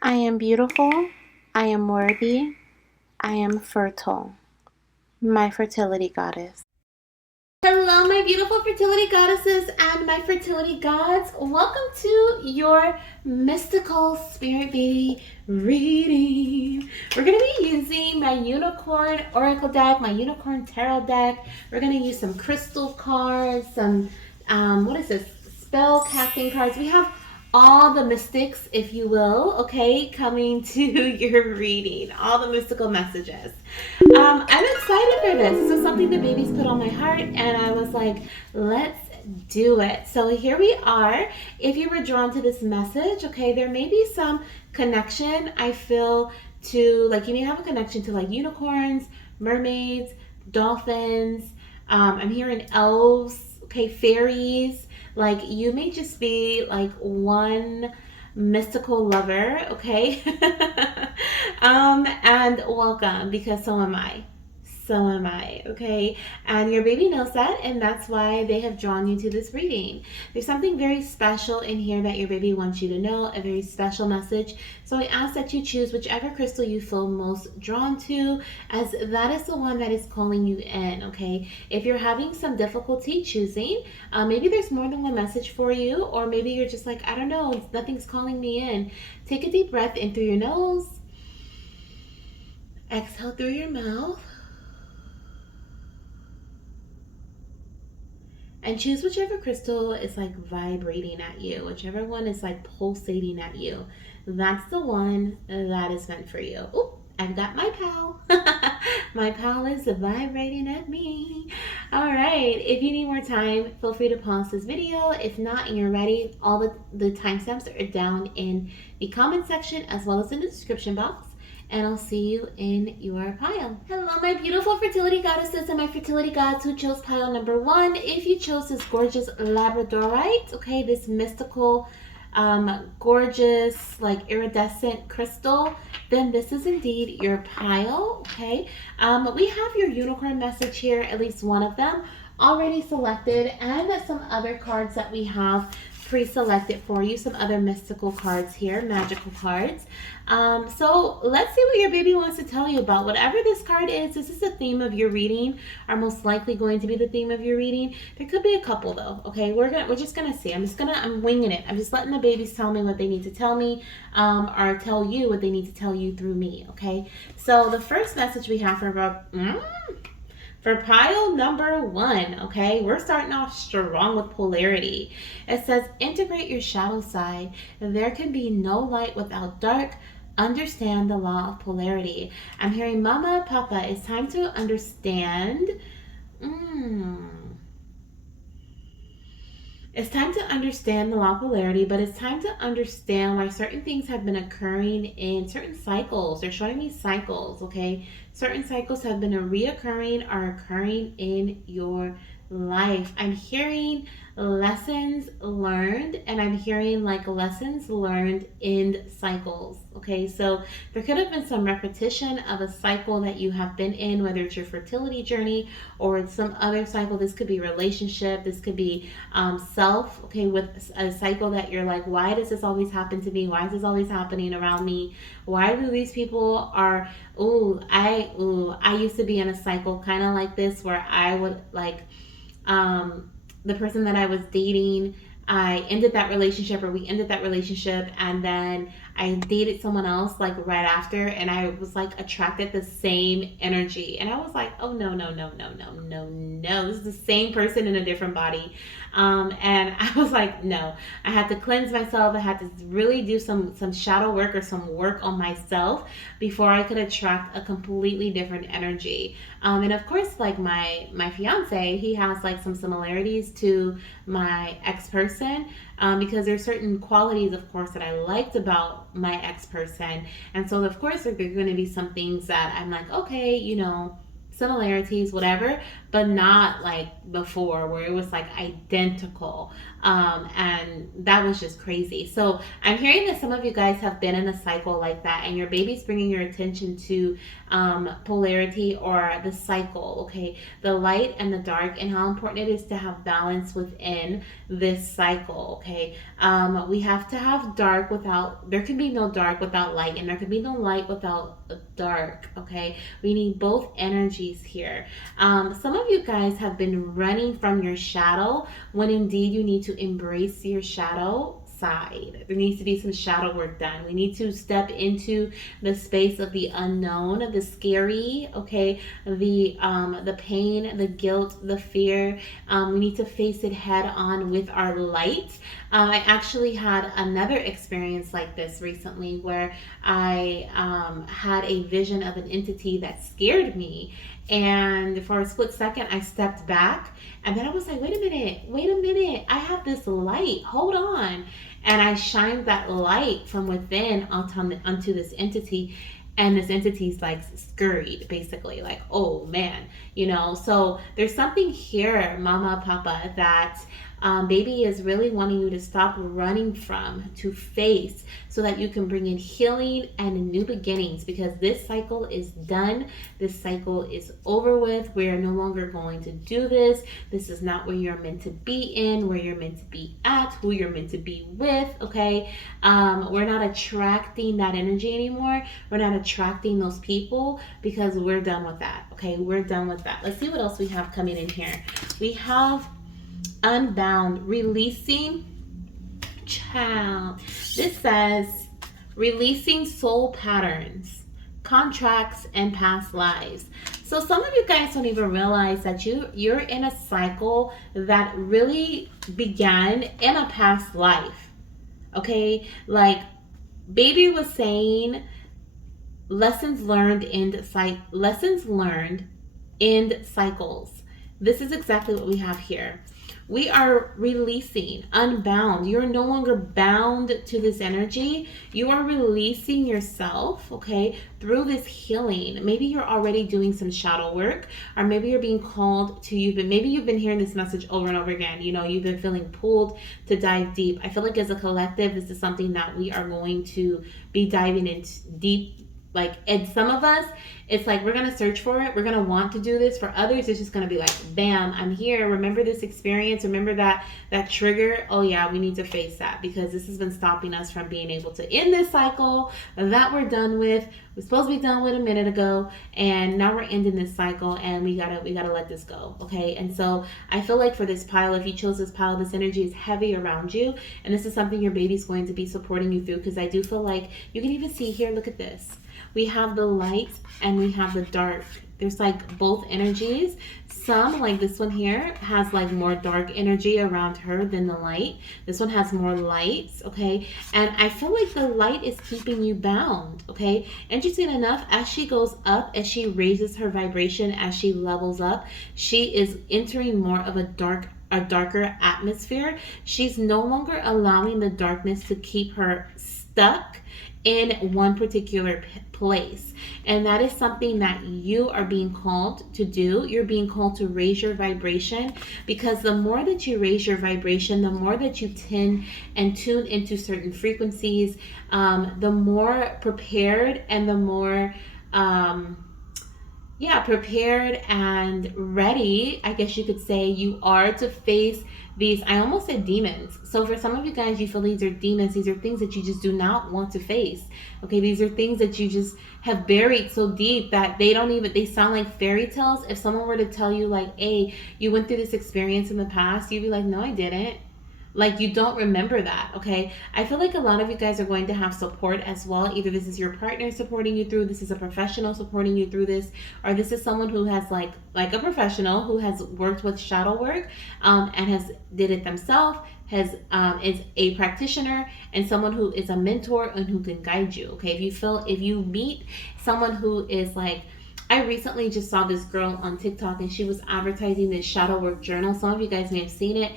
I am beautiful. I am worthy. I am fertile. My fertility goddess. Hello, my beautiful fertility goddesses and my fertility gods. Welcome to your mystical spirit baby reading. We're going to be using my unicorn oracle deck, my unicorn tarot deck. We're going to use some crystal cards, some, what is this? Spell casting cards. We have all the mystics, if you will, okay, coming to your reading, all the mystical messages. I'm excited for this. This is something the babies put on my heart, and I was like, let's do it. So here we are. If you were drawn to this message, okay, there may be some connection, I feel, to, like, you may have a connection to, like, unicorns, mermaids, dolphins. I'm hearing elves, okay, fairies. Like, you may just be like one mystical lover, okay? And welcome, because so am I. So am I, okay? And your baby knows that, and that's why they have drawn you to this reading. There's something very special in here that your baby wants you to know, a very special message. So I ask that you choose whichever crystal you feel most drawn to, as that is the one that is calling you in, okay? If you're having some difficulty choosing, maybe there's more than one message for you, or maybe you're just like, I don't know, nothing's calling me in. Take a deep breath in through your nose, exhale through your mouth, and choose whichever crystal is like vibrating at you, whichever one is like pulsating at you. That's the one that is meant for you. Oh, I've got my pal. My pal is vibrating at me. All right. If you need more time, feel free to pause this video. If not, and you're ready, all the timestamps are down in the comment section as well as in the description box. And I'll see you in your pile. Hello, my beautiful fertility goddesses and my fertility gods who chose pile number 1. If you chose this gorgeous labradorite, okay, this mystical, gorgeous, like iridescent crystal, then this is indeed your pile, okay? We have your unicorn message here, at least one of them, already selected, and some other cards that we have pre-selected for you, some other mystical cards here, magical cards. So let's see what your baby wants to tell you about. Whatever this card is, this is the theme of your reading, or most likely going to be the theme of your reading. There could be a couple though, okay? We're just gonna see. I'm winging it. I'm just letting the babies tell me what they need to tell me, or tell you what they need to tell you through me, okay? So the first message we have for pile number 1, okay, we're starting off strong with polarity. It says, integrate your shadow side. There can be no light without dark. Understand the law of polarity. I'm hearing mama, papa, it's time to understand. It's time to understand the law of polarity, but it's time to understand why certain things have been occurring in certain cycles. They're showing me cycles, okay? Certain cycles have been reoccurring or occurring in your life. I'm hearing lessons learned, and I'm hearing like lessons learned in cycles, okay? So there could have been some repetition of a cycle that you have been in, whether it's your fertility journey or it's some other cycle. This could be relationship, this could be self, okay, with a cycle that you're like, why does this always happen to me? Why is this always happening around me? Why do these people are, I used to be in a cycle kind of like this, where I would like, the person that I was dating, I ended that relationship, or we ended that relationship, and then I dated someone else like right after, and I was like attracted the same energy, and I was like, oh no, no, no, no, no, no, no, this is the same person in a different body. And I was like, no, I had to cleanse myself. I had to really do some shadow work, or some work on myself, before I could attract a completely different energy. And of course, like my fiance, he has like some similarities to my ex-person, because there's certain qualities, of course, that I liked about my ex-person. And so of course there are going to be some things that I'm like, okay, you know, similarities, whatever, but not like before, where it was like identical. And that was just crazy. So I'm hearing that some of you guys have been in a cycle like that, and your baby's bringing your attention to polarity or the cycle, okay? The light and the dark, and how important it is to have balance within this cycle, okay? We have to have dark without, there can be no dark without light, and there can be no light without dark, okay? We need both energies here. Some of you guys have been running from your shadow when indeed you need to embrace your shadow side. There needs to be some shadow work done. We need to step into the space of the unknown, the scary, okay, the pain, the guilt, the fear. We need to face it head on with our light. I actually had another experience like this recently where I had a vision of an entity that scared me. And for a split second, I stepped back. And then I was like, wait a minute. I have this light. Hold on. And I shined that light from within onto this entity. And this entity's like scurried, basically, like, oh man, So there's something here, Mama, Papa, that baby is really wanting you to stop running from, to face, so that you can bring in healing and new beginnings, because this cycle is done. This cycle is over with. We are no longer going to do this. This is not where you're meant to be in, where you're meant to be at, who you're meant to be with, okay? We're not attracting that energy anymore. We're not attracting those people, because we're done with that, okay? We're done with that. Let's see what else we have coming in here. We have Unbound, releasing, child. This says releasing soul patterns, contracts, and past lives. So some of you guys don't even realize that you're in a cycle that really began in a past life. Okay, like baby was saying, lessons learned end cycles. This is exactly what we have here. We are releasing, unbound. You're no longer bound to this energy. You are releasing yourself, okay, through this healing. Maybe you're already doing some shadow work, or maybe you're being called to, maybe you've been hearing this message over and over again. You've been feeling pulled to dive deep. I feel like as a collective, this is something that we are going to be diving into deep. Like, and some of us, it's like we're going to search for it. We're going to want to do this. For others, it's just going to be like, bam, I'm here. Remember this experience. Remember that trigger. Oh, yeah, we need to face that, because this has been stopping us from being able to end this cycle that we're done with. We're supposed to be done with a minute ago, and now we're ending this cycle, and we gotta let this go, okay? And so I feel like for this pile, if you chose this pile, this energy is heavy around you, and this is something your baby's going to be supporting you through, because I do feel like you can even see here, look at this. We have the light and we have the dark. There's like both energies. Some, like this one here, has like more dark energy around her than the light. This one has more lights, okay? And I feel like the light is keeping you bound, okay? Interesting enough, as she goes up, as she raises her vibration, as she levels up, she is entering more of a darker atmosphere. She's no longer allowing the darkness to keep her stuck in one particular place. And that is something that you are being called to do. You're being called to raise your vibration, because the more that you raise your vibration, the more that you tune into certain frequencies, the more prepared and the more prepared and ready, I guess you could say, you are to face these, I almost said demons. So for some of you guys, you feel these are demons. These are things that you just do not want to face. Okay, these are things that you just have buried so deep that they sound like fairy tales. If someone were to tell you like, hey, you went through this experience in the past, you'd be like, no, I didn't. Like, you don't remember that, okay? I feel like a lot of you guys are going to have support as well. Either this is your partner supporting you through, this is a professional supporting you through this, or this is someone who has like a professional who has worked with shadow work and has did it themselves, is a practitioner, and someone who is a mentor and who can guide you, okay? If you meet someone who is like I recently just saw this girl on TikTok and she was advertising this shadow work journal. Some of you guys may have seen it.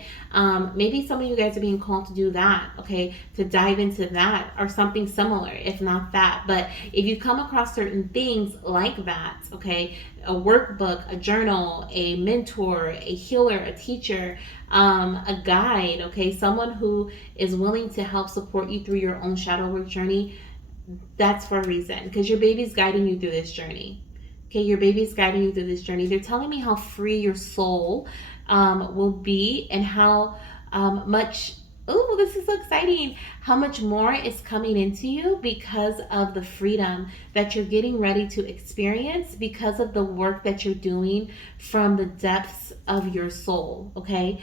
Maybe some of you guys are being called to do that, okay? To dive into that or something similar, if not that. But if you come across certain things like that, okay, a workbook, a journal, a mentor, a healer, a teacher, a guide, okay, someone who is willing to help support you through your own shadow work journey, that's for a reason, because your baby's guiding you through this journey. Okay, your baby's guiding you through this journey. They're telling me how free your soul will be and how much, oh, this is so exciting, how much more is coming into you because of the freedom that you're getting ready to experience because of the work that you're doing from the depths of your soul, okay?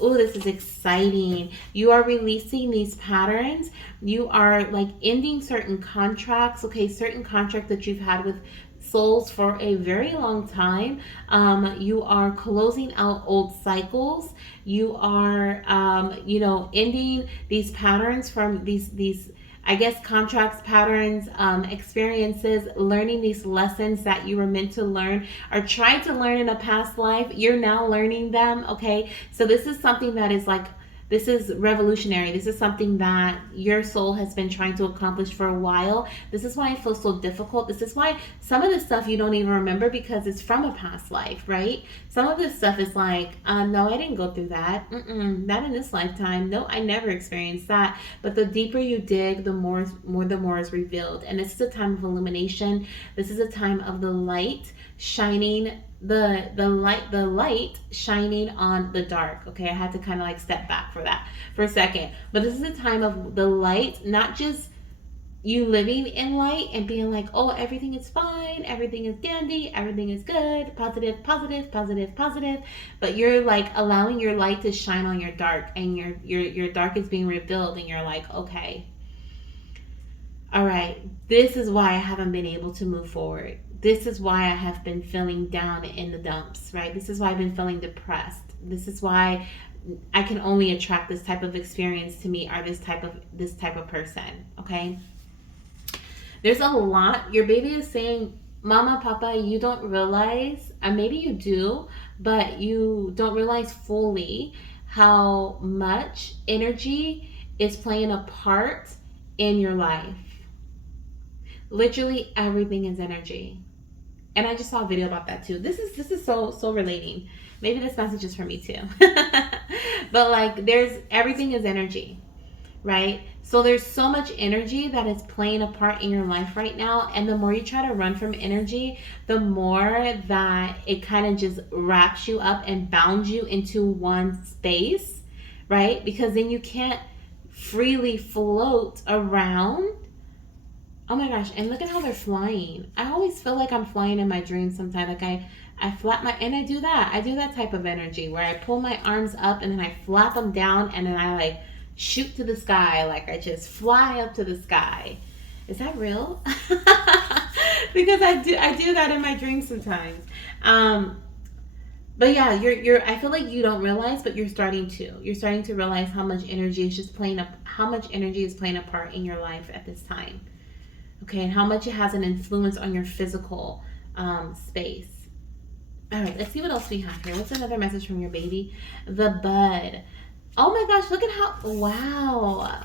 Oh, this is exciting. You are releasing these patterns. You are like ending certain contracts, okay, certain contracts that you've had with souls for a very long time. You are closing out old cycles. You are, ending these patterns from these I guess contracts, patterns, experiences, learning these lessons that you were meant to learn or tried to learn in a past life. You're now learning them, okay? So this is something that is like, this is revolutionary. This is something that your soul has been trying to accomplish for a while. This is why it feels so difficult. This is why some of this stuff you don't even remember because it's from a past life, right? Some of this stuff is like, no, I didn't go through that. Not in this lifetime. No, I never experienced that. But the deeper you dig, the more is revealed. And this is a time of illumination. This is a time of the light shining, the light shining on the dark. Okay, I had to kind of like step back for that for a second. But this is a time of the light, not just you living in light and being like, oh, everything is fine, everything is dandy, everything is good, positive, positive, positive, positive. But you're like allowing your light to shine on your dark, and your dark is being revealed, and you're like, okay, all right, this is why I haven't been able to move forward. This is why I have been feeling down in the dumps, right? This is why I've been feeling depressed. This is why I can only attract this type of experience to me, or this type of person, okay? There's a lot. Your baby is saying, Mama, Papa, you don't realize, and maybe you do, but you don't realize fully how much energy is playing a part in your life. Literally everything is energy. And I just saw a video about that too. This is so relating. Maybe this message is for me too. But like everything is energy, right? So there's so much energy that is playing a part in your life right now. And the more you try to run from energy, the more that it kind of just wraps you up and bounds you into one space, right? Because then you can't freely float around. Oh my gosh, and look at how they're flying. I always feel like I'm flying in my dreams sometimes. Like I flap and I do that type of energy where I pull my arms up and then I flap them down and then I like shoot to the sky. Like I just fly up to the sky. Is that real? Because I do that in my dreams sometimes. But yeah, I feel like you don't realize, but you're starting to realize how much energy is playing a part in your life at this time. Okay, and how much it has an influence on your physical space. All right, let's see what else we have here. What's another message from your baby? The bud. Oh my gosh, look at how, wow.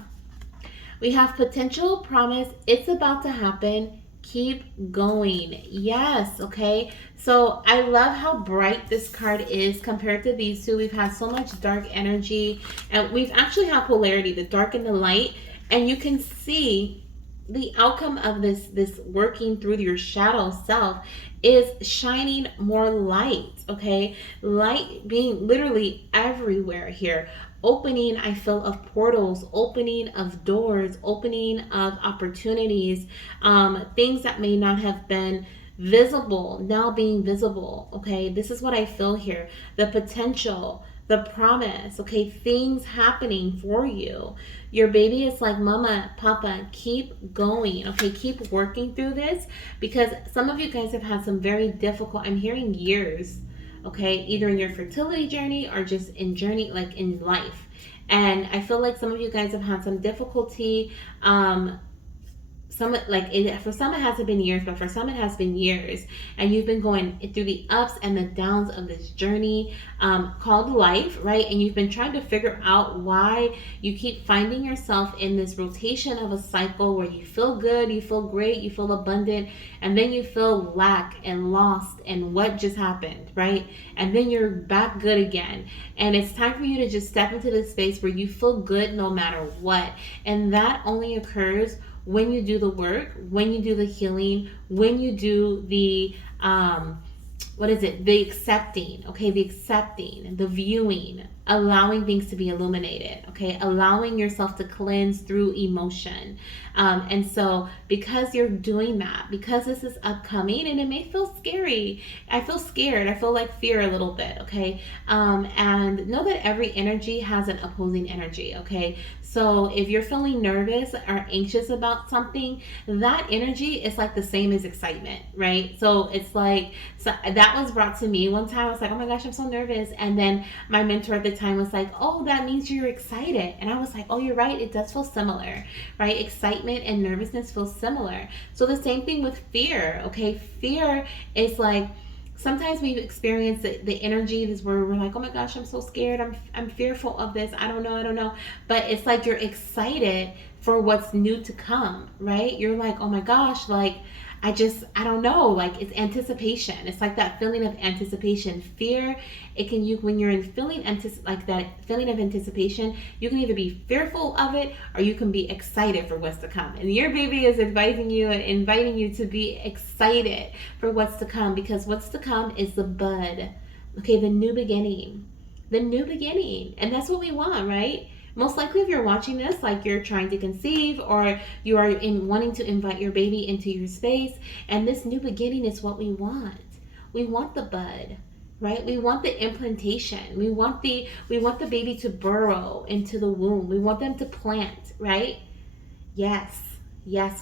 We have potential, promise, it's about to happen, keep going. Yes, okay. So I love how bright this card is compared to these two. We've had so much dark energy, and we've actually had polarity, the dark and the light, and you can see the outcome of this working through your shadow self is shining more light, okay? Light being literally everywhere here. Opening, I feel, of portals, opening of doors, opening of opportunities, things that may not have been visible, now being visible, okay? This is what I feel here. The potential, the promise, okay? Things happening for you. Your baby is like, Mama, Papa, keep going, okay? Keep working through this, because some of you guys have had some very difficult, I'm hearing years, okay? Either in your fertility journey or just in journey, like in life. And I feel like some of you guys have had some difficulty, some for some it hasn't been years, but for some it has been years, and you've been going through the ups and the downs of this journey called life, right? And you've been trying to figure out why you keep finding yourself in this rotation of a cycle where you feel good, you feel great, you feel abundant, and then you feel lack and lost and what just happened, right? And then you're back good again. And it's time for you to just step into this space where you feel good no matter what. And that only occurs when you do the work, when you do the healing, when you do the the accepting, okay? The accepting, the viewing, allowing things to be illuminated, okay? Allowing yourself to cleanse through emotion. And so because you're doing that, because this is upcoming and it may feel scary, I feel scared, I feel like fear a little bit, okay? And know that every energy has an opposing energy, okay? So if you're feeling nervous or anxious about something, that energy is like the same as excitement, right? So it's like, so that was brought to me one time. I was like, oh my gosh, I'm so nervous. And then my mentor at the time was like, oh, that means you're excited. And I was like, oh, you're right. It does feel similar, right? Excitement and nervousness feel similar. So the same thing with fear, okay? Fear is like, sometimes we experience the energies where we're like, oh my gosh, I'm so scared. I'm fearful of this. I don't know. But it's like you're excited for what's new to come, right? You're like, oh my gosh, like, I don't know. Like, it's anticipation. It's like that feeling of anticipation. Fear, when you're in like that feeling of anticipation, you can either be fearful of it or you can be excited for what's to come. And your baby is advising you and inviting you to be excited for what's to come, because what's to come is the bud, okay? The new beginning. And that's what we want, right? Most likely, if you're watching this, like you're trying to conceive or you are wanting to invite your baby into your space, and this new beginning is what we want. We want the bud, right? We want the implantation. We want the baby to burrow into the womb. We want them to plant, right? Yes,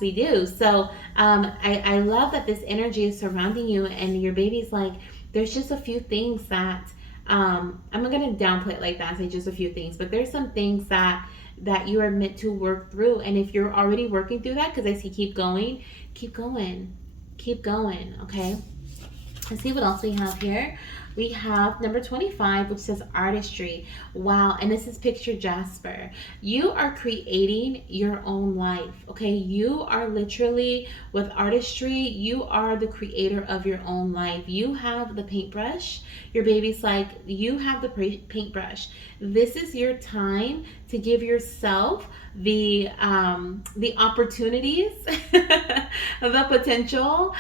we do. So I love that this energy is surrounding you, and your baby's like, there's just a few things that I'm not gonna downplay it like that and say just a few things, but there's some things that you are meant to work through. And if you're already working through that, because I see keep going, okay? Let's see what else we have here. We have number 25, which says artistry. Wow, and this is picture Jasper. You are creating your own life, okay? You are literally, with artistry, you are the creator of your own life. You have the paintbrush. Your baby's like, you have the paintbrush. This is your time to give yourself the opportunities, the potential,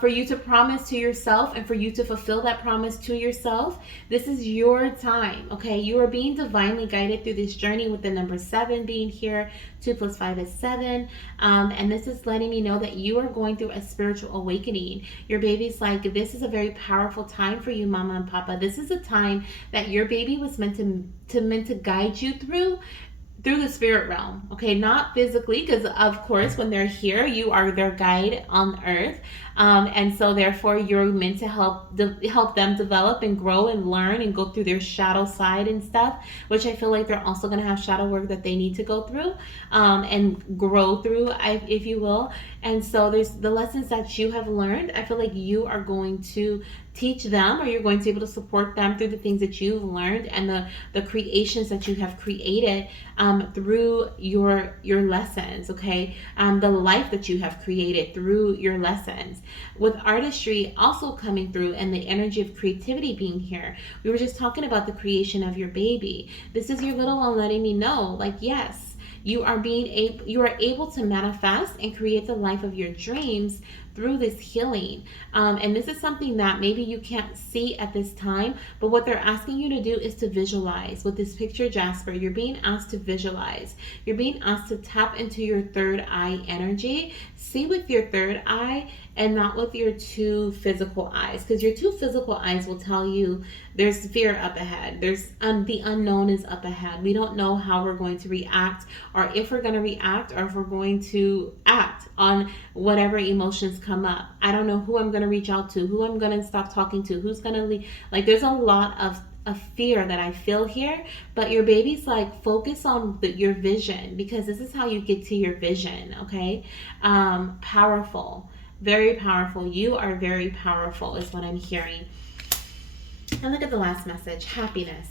for you to promise to yourself and for you to fulfill that promise to yourself. This is your time, okay? You are being divinely guided through this journey with the number 7 being here. 2 plus 5 is 7. And this is letting me know that you are going through a spiritual awakening. Your baby's like, this is a very powerful time for you, mama and papa. This is a time that your baby was meant to guide you through the spirit realm, okay? Not physically, because of course when they're here you are their guide on earth, and so therefore you're meant to help them develop and grow and learn and go through their shadow side and stuff, which I feel like they're also going to have shadow work that they need to go through and grow through, if you will. And so there's the lessons that you have learned. I feel like you are going to teach them, or you're going to be able to support them through the things that you've learned and the creations that you have created through your lessons, okay? The life that you have created through your lessons. With artistry also coming through and the energy of creativity being here. We were just talking about the creation of your baby. This is your little one letting me know, like, yes, you are able to manifest and create the life of your dreams through this healing. And this is something that maybe you can't see at this time, but what they're asking you to do is to visualize. With this picture Jasper, you're being asked to visualize. You're being asked to tap into your third eye energy. See with your third eye and not with your 2 physical eyes, because your 2 physical eyes will tell you there's fear up ahead. There's the unknown is up ahead. We don't know how we're going to react, or if we're going to react, or if we're going to act on whatever emotions come up. I don't know who I'm going to reach out to, who I'm going to stop talking to, who's going to leave. Like, there's a lot of of fear that I feel here, but your baby's like, focus on your vision, because this is how you get to your vision, okay? Powerful, very powerful. You are very powerful is what I'm hearing. And look at the last message, happiness.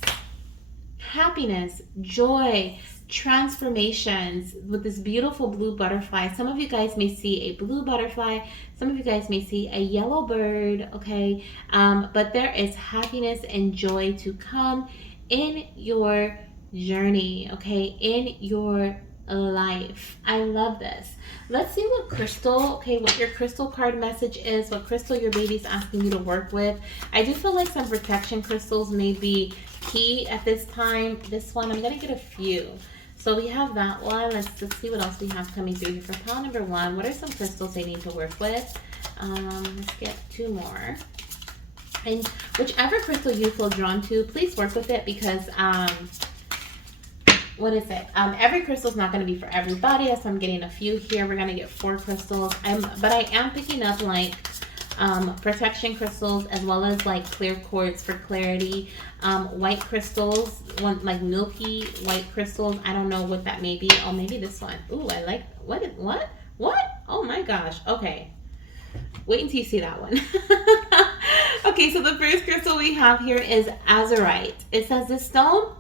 Happiness, joy, transformations with this beautiful blue butterfly. Some of you guys may see a blue butterfly. Some of you guys may see a yellow bird, okay? But there is happiness and joy to come in your journey, okay? In your life. I love this. Let's see what crystal, okay, what your crystal card message is, what crystal your baby's asking you to work with. I do feel like some protection crystals may be key at this time. This one, I'm going to get a few. So we have that one. Let's see what else we have coming through here. For pile number 1, what are some crystals they need to work with? Let's get 2 more. And whichever crystal you feel drawn to, please work with it, because what is it? Every crystal is not going to be for everybody. So I'm getting a few here. We're going to get 4 crystals. But I am picking up like protection crystals, as well as like clear quartz for clarity. White crystals, like milky white crystals. I don't know what that may be. Oh, maybe this one. Ooh, I like, what? Oh my gosh. Okay. Wait until you see that one. Okay, so the first crystal we have here is azurite. It says this stone,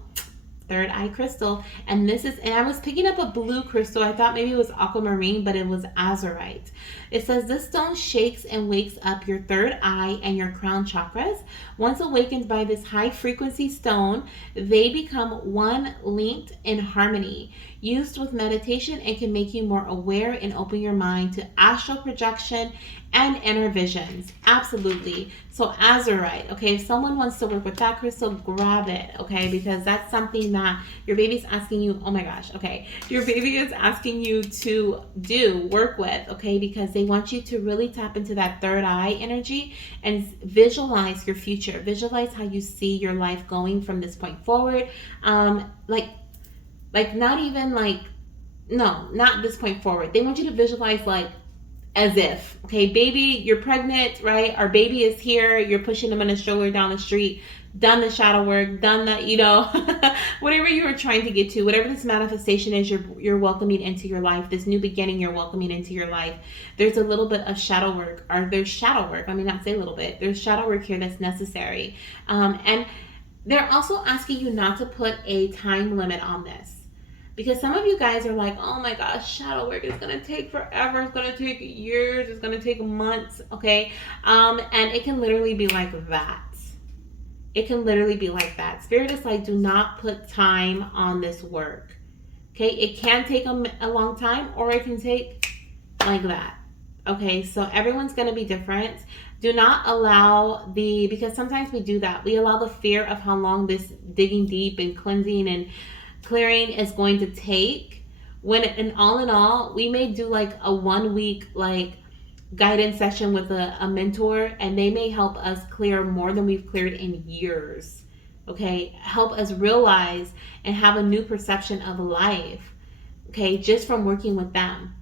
third eye crystal, and I was picking up a blue crystal. I thought maybe it was aquamarine, but it was azurite. It says this stone shakes and wakes up your third eye and your crown chakras. Once awakened by this high frequency stone, they become one, linked in harmony. Used with meditation, it can make you more aware and open your mind to astral projection and inner visions. Absolutely. So azurite, okay, if someone wants to work with that crystal, grab it, okay, because that's something that your baby's asking you, oh my gosh, okay, your baby is asking you to work with, okay, because they want you to really tap into that third eye energy and visualize your future. Visualize how you see your life going from this point forward. Like not even like, no, not this point forward. They want you to visualize like as if, okay, baby, you're pregnant, right? Our baby is here. You're pushing them in a stroller down the street, done the shadow work, done the, whatever you were trying to get to, whatever this manifestation is, you're welcoming into your life, this new beginning you're welcoming into your life. There's a little bit of shadow work, or there's shadow work. I mean, not say a little bit. There's shadow work here that's necessary. And they're also asking you not to put a time limit on this. Because some of you guys are like, oh my gosh, shadow work is going to take forever. It's going to take years. It's going to take months. Okay. And it can literally be like that. It can literally be like that. Spirit is like, do not put time on this work. Okay. It can take a long time, or it can take like that. Okay. So everyone's going to be different. Do not allow because sometimes we do that. We allow the fear of how long this digging deep and cleansing and clearing is going to take, when in all we may do like a 1 week like guidance session with a mentor, and they may help us clear more than we've cleared in years. Okay, help us realize and have a new perception of life, okay, just from working with them.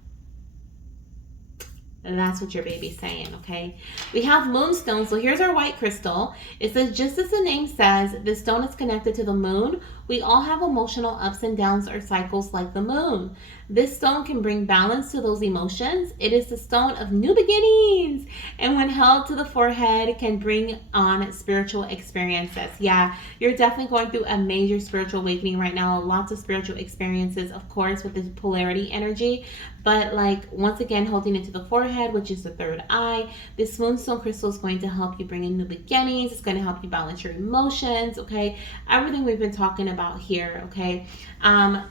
And that's what your baby's saying, okay? We have moonstone. So here's our white crystal. It says, just as the name says, this stone is connected to the moon. We all have emotional ups and downs or cycles like the moon. This stone can bring balance to those emotions. It is the stone of new beginnings. And when held to the forehead, can bring on spiritual experiences. Yeah, you're definitely going through a major spiritual awakening right now. Lots of spiritual experiences, of course, with this polarity energy. But like, once again, holding it to the forehead, which is the third eye, this moonstone crystal is going to help you bring in new beginnings. It's going to help you balance your emotions, okay? Everything we've been talking about here, okay?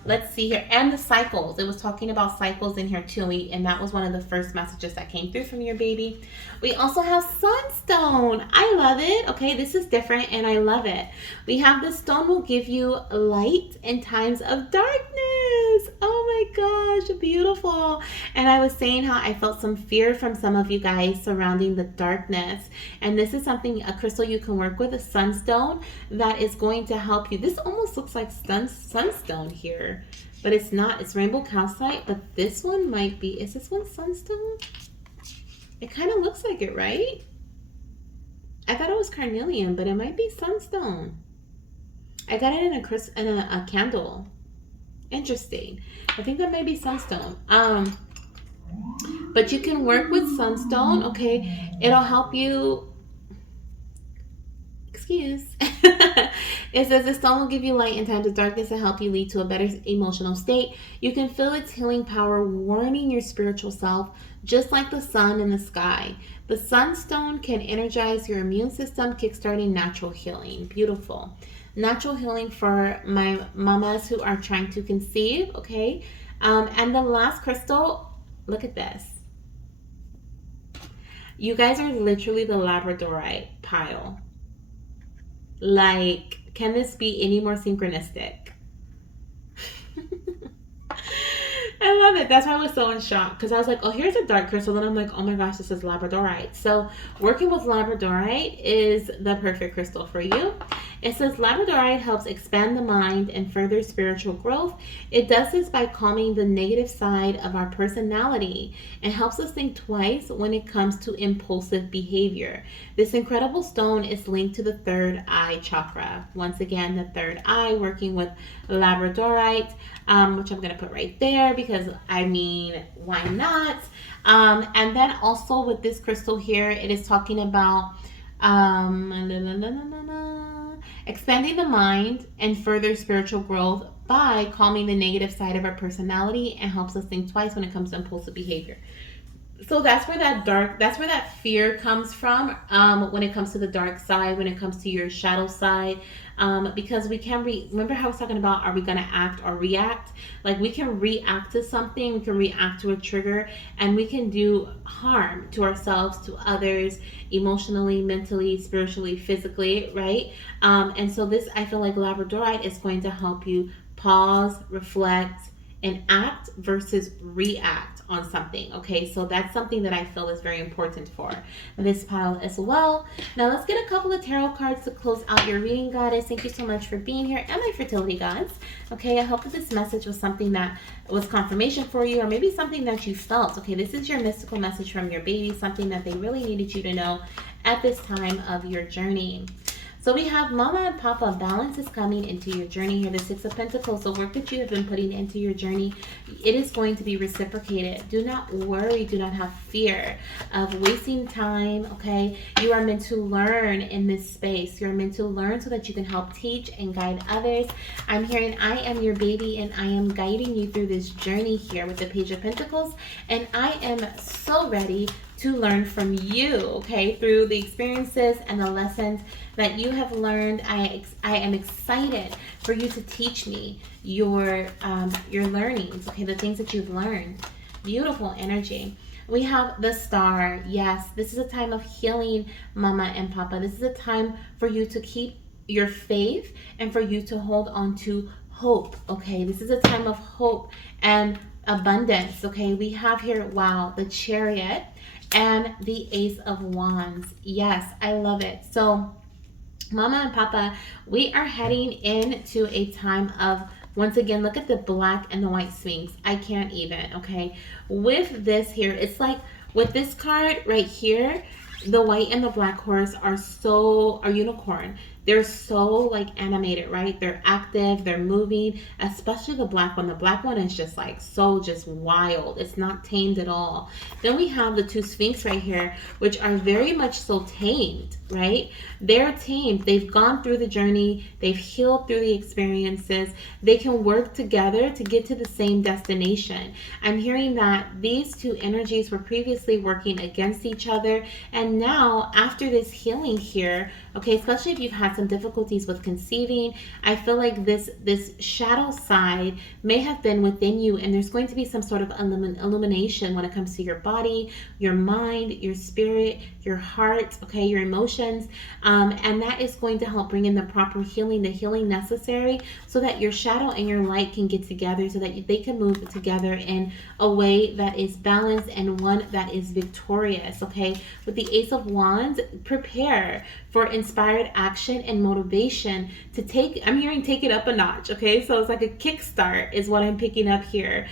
Let's see here. And the cycles. It was talking about cycles in here too. And that was one of the first messages that came through from your baby. We also have sunstone. I love it. Okay, this is different and I love it. We have this stone will give you light in times of darkness. Oh my gosh, beautiful. And I was saying how I felt some fear from some of you guys surrounding the darkness. And this is something, a crystal you can work with, a sunstone, that is going to help you. This almost looks like sunstone here, but it's not. It's rainbow calcite, but this one might be. Is this one sunstone? It kind of looks like it, right? I thought it was carnelian, but it might be sunstone. I got it in a candle. Interesting. I think that may be sunstone. But you can work with sunstone, okay? It'll help you. Excuse. It says the stone will give you light in times of darkness and help you lead to a better emotional state. You can feel its healing power warming your spiritual self, just like the sun in the sky. The sunstone can energize your immune system, kickstarting natural healing. Beautiful. Natural healing for my mamas who are trying to conceive, okay? And the last crystal, look at this. You guys are literally the Labradorite pile. Like, can this be any more synchronistic? I love it. That's why I was so in shock because I was like, oh, here's a dark crystal. Then I'm like, oh my gosh, this is Labradorite. So, working with Labradorite is the perfect crystal for you. It says Labradorite helps expand the mind and further spiritual growth. It does this by calming the negative side of our personality and helps us think twice when it comes to impulsive behavior. This incredible stone is linked to the third eye chakra. Once again, the third eye, working with Labradorite, which I'm going to put right there because I mean, why not? And then also with this crystal here, it is talking about expanding the mind and further spiritual growth by calming the negative side of our personality and helps us think twice when it comes to impulsive behavior. So that's where that fear comes from, when it comes to the dark side, when it comes to your shadow side, because we can remember how I was talking about, are we going to act or react? Like, we can react to something, we can react to a trigger, and we can do harm to ourselves, to others, emotionally, mentally, spiritually, physically, right? And so this, I feel like Labradorite is going to help you pause, reflect, and act versus react on something. Okay, so that's something that I feel is very important for this pile as well. Now let's get a couple of tarot cards to close out your reading, goddess. Thank you so much for being here, and my fertility gods. Okay, I hope that this message was something that was confirmation for you, or maybe something that you felt. Okay, this is your mystical message from your baby, something that they really needed you to know at this time of your journey. So we have Mama and Papa, balance is coming into your journey here. The Six of Pentacles, the work that you have been putting into your journey, it is going to be reciprocated. Do not worry. Do not have fear of wasting time, okay? You are meant to learn in this space. You're meant to learn so that you can help teach and guide others. I'm hearing I am your baby, and I am guiding you through this journey here with the Page of Pentacles. And I am so ready to learn from you, okay, through the experiences and the lessons that you have learned. I am excited for you to teach me your learnings, okay, the things that you've learned. Beautiful energy. We have the Star. Yes, this is a time of healing, Mama and Papa. This is a time for you to keep your faith and for you to hold on to hope, okay? This is a time of hope and abundance, okay? We have here, wow, the Chariot and the Ace of Wands. Yes, I love it. So, Mama and Papa, we are heading into a time of, once again, look at the black and the white Sphinx. I can't even, okay? With this here, it's like, with this card right here, the white and the black horse are unicorn. They're so like animated, right? They're active, they're moving, especially the black one. The black one is just like so just wild. It's not tamed at all. Then we have the two Sphinx right here, which are very much so tamed, right? They're tamed. They've gone through the journey. They've healed through the experiences. They can work together to get to the same destination. I'm hearing that these two energies were previously working against each other, and now after this healing here, okay, especially if you've had some difficulties with conceiving, I feel like this shadow side may have been within you, and there's going to be some sort of illumination when it comes to your body, your mind, your spirit, your heart, okay, your emotions, and that is going to help bring in the proper healing, the healing necessary, so that your shadow and your light can get together, so that they can move together in a way that is balanced and one that is victorious, okay? With the Ace of Wands, prepare for inspired action and motivation to take it up a notch, okay? So it's like a kickstart is what I'm picking up here,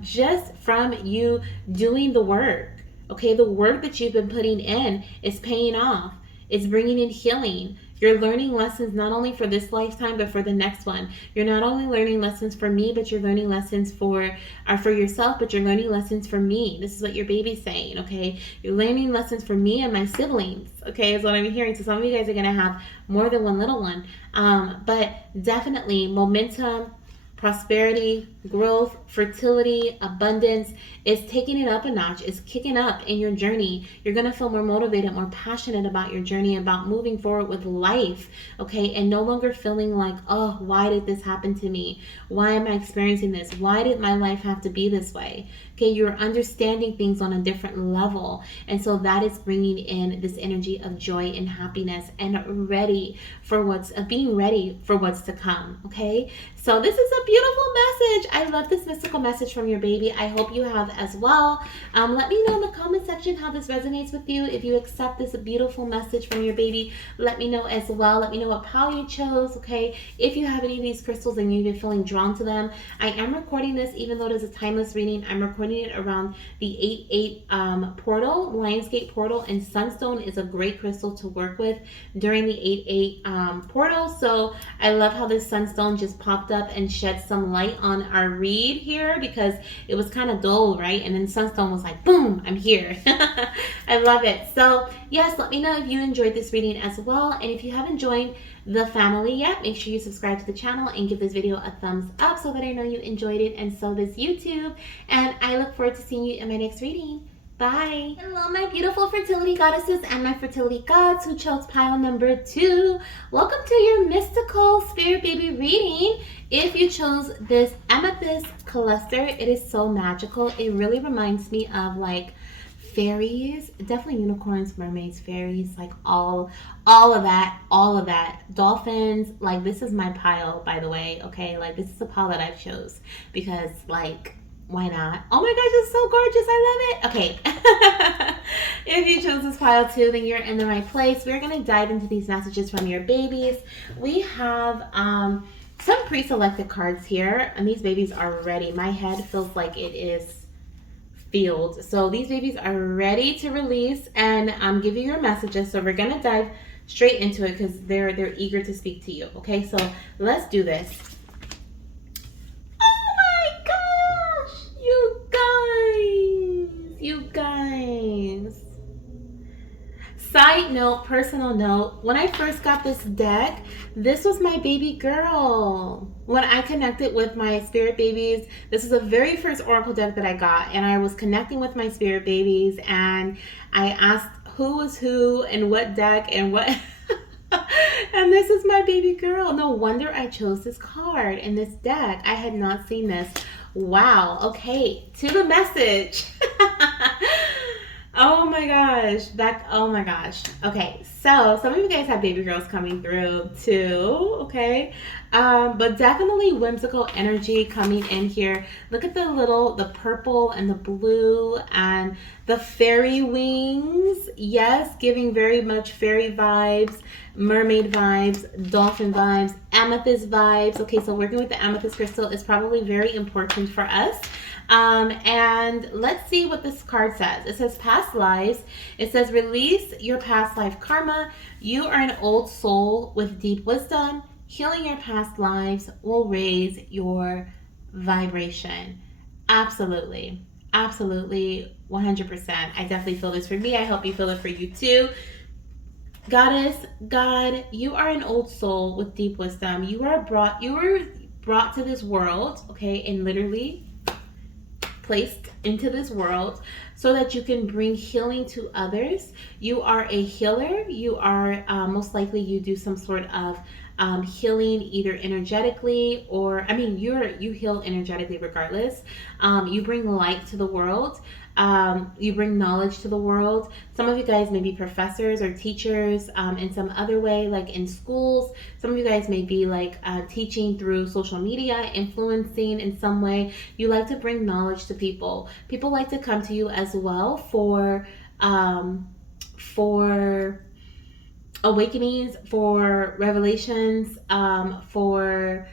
just from you doing the work, okay? The work that you've been putting in is paying off. It's bringing in healing. You're learning lessons not only for this lifetime, but for the next one. You're not only learning lessons for me, but you're learning lessons for yourself, but you're learning lessons for me. This is what your baby's saying, okay? You're learning lessons for me and my siblings, okay, is what I'm hearing. So some of you guys are going to have more than one little one. But definitely momentum, prosperity, growth, fertility, abundance is taking it up a notch, is kicking up in your journey. You're going to feel more motivated, more passionate about your journey, about moving forward with life, okay? And no longer feeling like, oh, why did this happen to me? Why am I experiencing this? Why did my life have to be this way? Okay, you're understanding things on a different level. And so that is bringing in this energy of joy and happiness and being ready for what's to come, okay? So this is a beautiful message. I love this mystical message from your baby. I hope you have as well. Let me know in the comment section how this resonates with you. If you accept this beautiful message from your baby, let me know as well. Let me know what pile you chose, okay? If you have any of these crystals and you've been feeling drawn to them, I am recording this, even though it is a timeless reading. I'm recording it around the 8-8 portal, Lionsgate portal, and Sunstone is a great crystal to work with during the 8-8 portal. So I love how this Sunstone just popped up and shed some light on our read here, because it was kind of dull, right? And then Sunstone was like, boom, I'm here. I love it. So yes, let me know if you enjoyed this reading as well. And if you haven't joined the family yet, make sure you subscribe to the channel and give this video a thumbs up so that I know you enjoyed it, and so does YouTube. And I look forward to seeing you in my next reading. Bye. Hello, my beautiful fertility goddesses and my fertility gods who chose pile number 2. Welcome to your mystical spirit baby reading. If you chose this amethyst cluster, it is so magical. It really reminds me of like fairies, definitely unicorns, mermaids, fairies, like all of that, dolphins. Like, this is my pile, by the way, okay? Like, this is the pile that I chose because, like, why not? Oh my gosh, it's so gorgeous. I love it. Okay. If you chose this pile too, then you're in the right place. We're going to dive into these messages from your babies. We have some pre-selected cards here, and these babies are ready. My head feels like it is filled. So these babies are ready to release and give you your messages. So we're going to dive straight into it because they're eager to speak to you. Okay, so let's do this. You guys. Side note, personal note, when I first got this deck, this was my baby girl. When I connected with my spirit babies, this is the very first oracle deck that I got, and I was connecting with my spirit babies, and I asked who was who and what deck and what and this is my baby girl. No wonder I chose this card in this deck. I had not seen this. Wow. Okay, to the message. Oh my gosh. Oh my gosh. Okay, so some of you guys have baby girls coming through too, okay? But definitely whimsical energy coming in here. Look at the purple and the blue and the fairy wings. Yes, giving very much fairy vibes, mermaid vibes, dolphin vibes, amethyst vibes. Okay, so working with the amethyst crystal is probably very important for us. And let's see what this card says. It says past lives. It says release your past life karma. You are an old soul with deep wisdom. Healing your past lives will raise your vibration. Absolutely. Absolutely. 100%. I definitely feel this for me. I hope you feel it for you too. Goddess, God, you are an old soul with deep wisdom. You were brought to this world, okay, and literally placed into this world so that you can bring healing to others. You are a healer. You are most likely you do some sort of healing either energetically or you heal energetically regardless. You bring light to the world. You bring knowledge to the world. Some of you guys may be professors or teachers in some other way, like in schools. Some of you guys may be like teaching through social media, influencing in some way. You like to bring knowledge to people. People like to come to you as well for awakenings, for revelations, for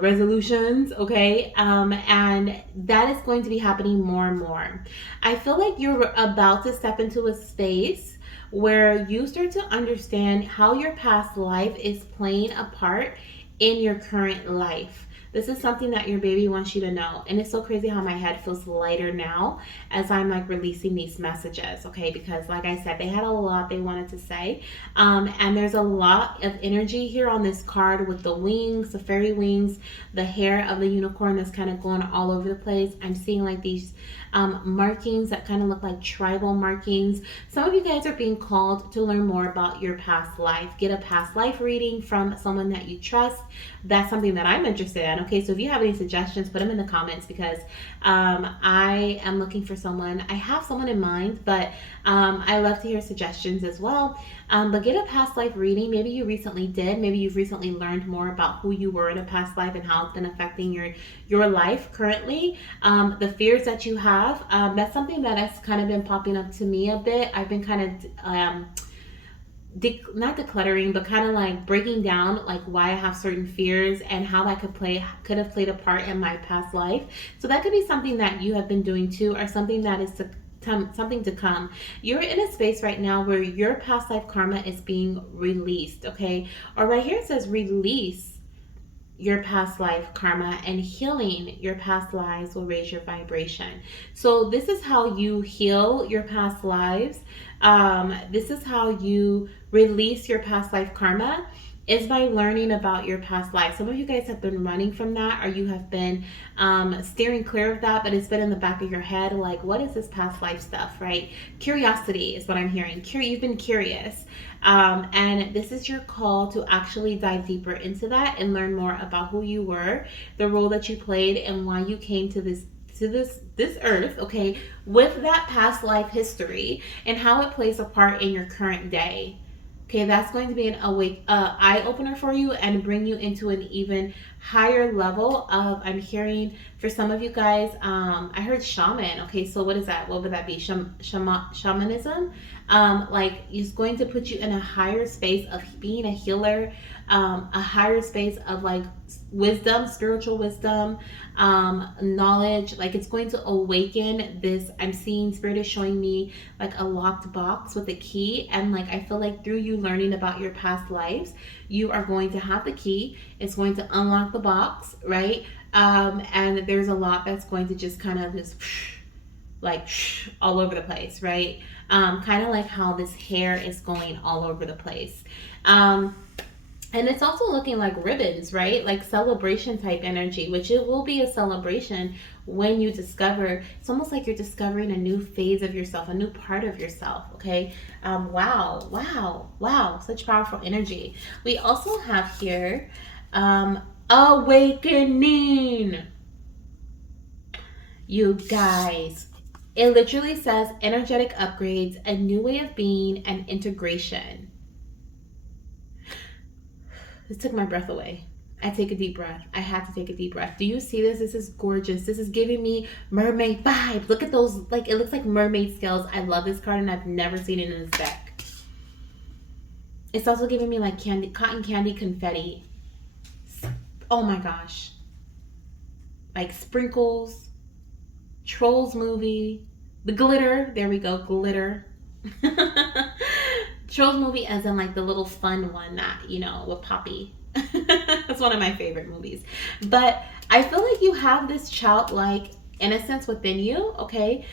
resolutions, okay? And that is going to be happening more and more. I feel like you're about to step into a space where you start to understand how your past life is playing a part in your current life. This is something that your baby wants you to know. And it's so crazy how my head feels lighter now as I'm like releasing these messages, okay? Because like I said, they had a lot they wanted to say. And there's a lot of energy here on this card with the wings, the fairy wings, the hair of the unicorn that's kind of going all over the place. I'm seeing like these markings that kind of look like tribal markings. Some of you guys are being called to learn more about your past life. Get a past life reading from someone that you trust. That's something that I'm interested in. Okay, so if you have any suggestions, put them in the comments because I am looking for someone. I have someone in mind, but I love to hear suggestions as well. But get a past life reading. Maybe you recently did. Maybe you've recently learned more about who you were in a past life and how it's been affecting your life currently. The fears that you have. That's something that has kind of been popping up to me a bit. I've been kind of not decluttering, but kind of like breaking down like why I have certain fears and how that could have played a part in my past life. So that could be something that you have been doing too, or something that is something to come. You're in a space right now where your past life karma is being released, okay? Or right here it says release your past life karma, and healing your past lives will raise your vibration. So this is how you heal your past lives. This is how you release your past life karma, is by learning about your past life. Some of you guys have been running from that, or you have been steering clear of that, but it's been in the back of your head, like, what is this past life stuff, right? Curiosity is what I'm hearing. You've been curious. And this is your call to actually dive deeper into that and learn more about who you were, the role that you played, and why you came to this earth, okay, with that past life history and how it plays a part in your current day. Okay, that's going to be an eye opener for you and bring you into an even higher level of, I'm hearing for some of you guys, I heard shaman. Okay, so what is that? What would that be? Shamanism? Like, it's going to put you in a higher space of being a healer, a higher space of like wisdom, spiritual wisdom, knowledge. Like, it's going to awaken this. I'm seeing spirit is showing me like a locked box with a key, and like I feel like through you learning about your past lives, you are going to have the key. It's going to unlock the box, right? And there's a lot that's going to just kind of just like all over the place, right? Kind of like how this hair is going all over the place. And it's also looking like ribbons, right? Like celebration type energy, which it will be a celebration when you discover. It's almost like you're discovering a new phase of yourself, a new part of yourself, okay? Wow. Such powerful energy. We also have here awakening. You guys, it literally says energetic upgrades, a new way of being, and integration. This took my breath away. I take a deep breath. I had to take a deep breath. Do you see this? This is gorgeous. This is giving me mermaid vibes. Look at those, like, it looks like mermaid scales. I love this card and I've never seen it in this deck. It's also giving me like candy, cotton candy confetti. Oh my gosh. Like sprinkles, Trolls movie, the glitter. There we go, glitter. Trolls movie as in like the little fun one that, you know, with Poppy. That's one of my favorite movies. But I feel like you have this childlike innocence within you, okay?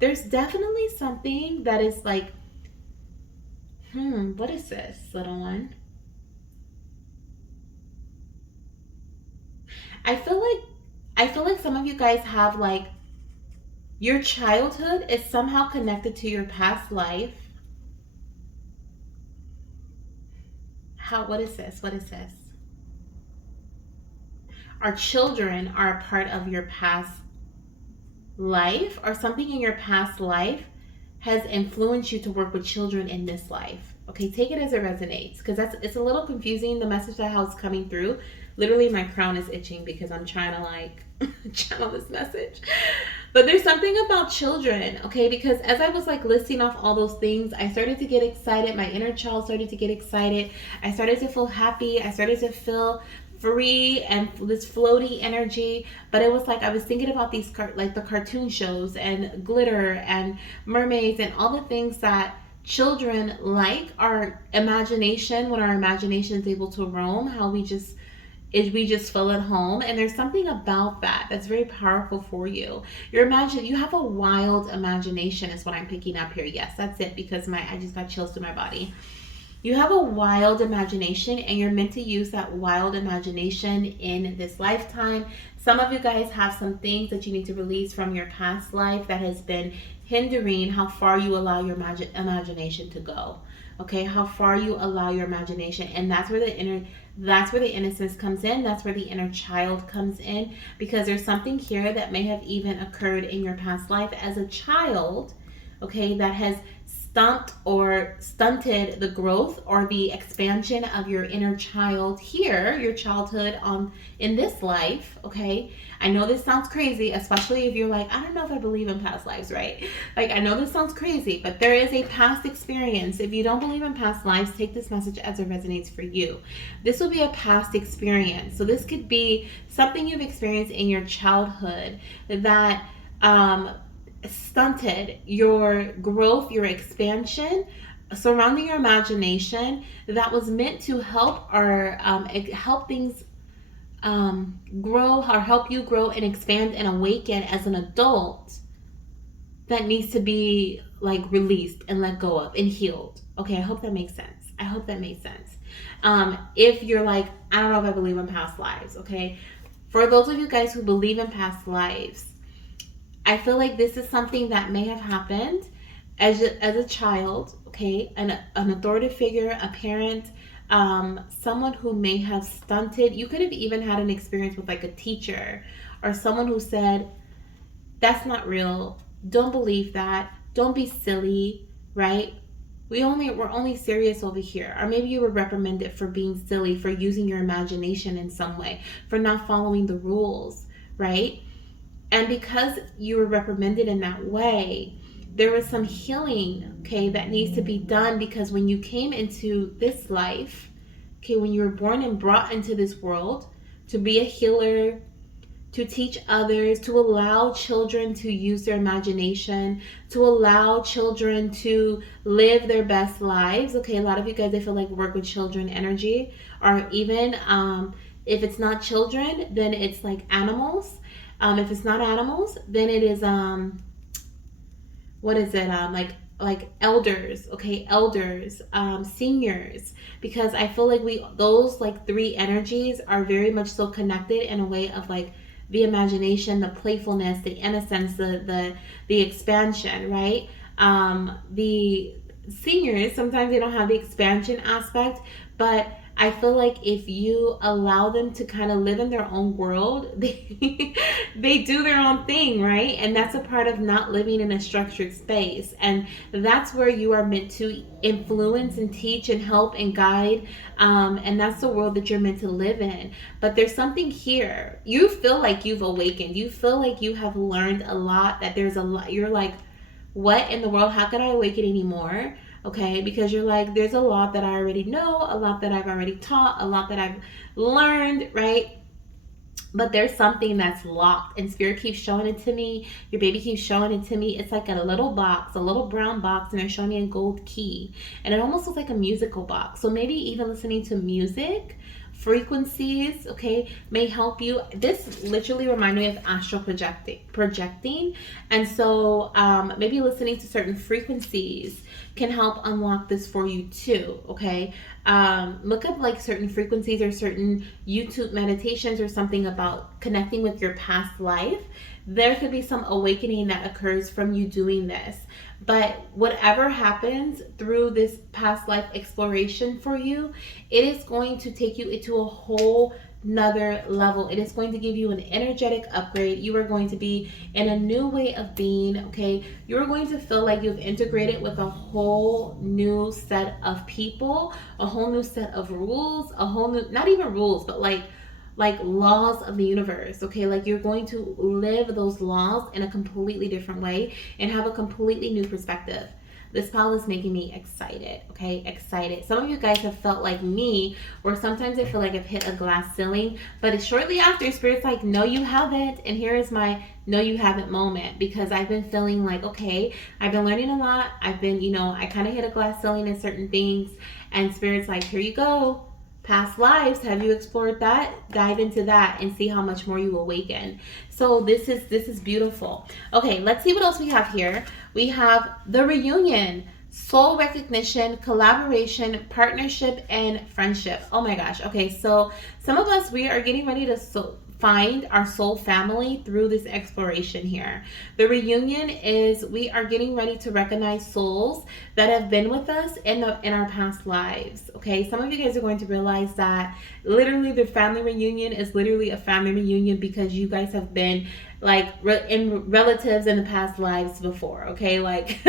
There's definitely something that is like, what is this, little one? I feel like some of you guys have like, your childhood is somehow connected to your past life. What is this? Our children are a part of your past life, or something in your past life has influenced you to work with children in this life. Okay, take it as it resonates, because it's a little confusing, the message that how it's coming through. Literally my crown is itching because I'm trying to like channel this message. But there's something about children, okay? Because as I was like listing off all those things, I started to get excited. My inner child started to get excited. I started to feel happy. I started to feel free and this floaty energy. But it was like I was thinking about these like the cartoon shows and glitter and mermaids and all the things that children like our imagination. When our imagination is able to roam, how we just feel at home, and there's something about that that's very powerful for you. You have a wild imagination is what I'm picking up here. Yes, that's it, because my I just got chills through my body. You have a wild imagination, and you're meant to use that wild imagination in this lifetime. Some of you guys have some things that you need to release from your past life that has been hindering how far you allow your imagination to go. Okay, how far you allow your imagination, and that's where the innocence comes in. That's where the inner child comes in, because there's something here that may have even occurred in your past life as a child, okay, that has stumped or stunted the growth or the expansion of your inner child here, your childhood in this life, okay? I know this sounds crazy, especially if you're like, I don't know if I believe in past lives, right? Like, I know this sounds crazy, but there is a past experience. If you don't believe in past lives, take this message as it resonates for you. This will be a past experience. So this could be something you've experienced in your childhood that stunted your growth, your expansion, surrounding your imagination, that was meant to help things grow, or help you grow and expand and awaken as an adult, that needs to be like released and let go of and healed. Okay, I hope that makes sense. I hope that makes sense. If you're like, I don't know if I believe in past lives, okay? For those of you guys who believe in past lives, I feel like this is something that may have happened as a child, okay? An authoritative figure, a parent, someone who may have stunted. You could have even had an experience with like a teacher or someone who said, that's not real. Don't believe that. Don't be silly, right? We're only serious over here. Or maybe you were reprimanded for being silly, for using your imagination in some way, for not following the rules, right? And because you were reprimanded in that way, there was some healing, okay, that needs to be done, because when you came into this life, okay, when you were born and brought into this world to be a healer, to teach others, to allow children to use their imagination, to allow children to live their best lives. Okay, a lot of you guys, I feel like, work with children energy, or even if it's not children, then it's like animals. If it's not animals, then it is what is it? Like elders, okay, elders, seniors, because I feel like those like three energies are very much so connected in a way of like the imagination, the playfulness, the innocence, the expansion, right? The seniors, sometimes they don't have the expansion aspect, but I feel like if you allow them to kind of live in their own world, they do their own thing, right? And that's a part of not living in a structured space. And that's where you are meant to influence and teach and help and guide. And that's the world that you're meant to live in. But there's something here. You feel like you've awakened. You feel like you have learned a lot, that there's a lot. You're like, what in the world? How could I awaken anymore? Okay, because you're like, there's a lot that I already know, a lot that I've already taught, a lot that I've learned, right? But there's something that's locked, and spirit keeps showing it to me. Your baby keeps showing it to me. It's like a little box, a little brown box, and they're showing me a gold key, and it almost looks like a musical box. So maybe even listening to music, frequencies, okay, may help you. This literally reminded me of astral projecting. And so maybe listening to certain frequencies can help unlock this for you too, okay? Look up like certain frequencies or certain YouTube meditations or something about connecting with your past life. There could be some awakening that occurs from you doing this. But whatever happens through this past life exploration for you, it is going to take you into a whole another level. It is going to give you an energetic upgrade. You are going to be in a new way of being, okay? You're going to feel like you've integrated with a whole new set of people, a whole new set of rules, a whole new, not even rules, but like laws of the universe, okay? Like you're going to live those laws in a completely different way and have a completely new perspective. This pile is making me excited, okay? Excited. Some of you guys have felt like me, or sometimes I feel like I've hit a glass ceiling, but it's shortly after, Spirit's like, no, you haven't. And here is my no, you haven't moment, because I've been feeling like, okay, I've been learning a lot. I've been, I kind of hit a glass ceiling in certain things, and Spirit's like, here you go. Past lives, have you explored that? Dive into that and see how much more you awaken. So this is beautiful. Okay, let's see what else we have here. We have the reunion, soul recognition, collaboration, partnership, and friendship. Oh my gosh. Okay, so some of us, we are getting ready to find our soul family through this exploration here. The reunion is, we are getting ready to recognize souls that have been with us in our past lives. Okay, some of you guys are going to realize that literally the family reunion is literally a family reunion because you guys have been like in relatives in the past lives before. Okay, like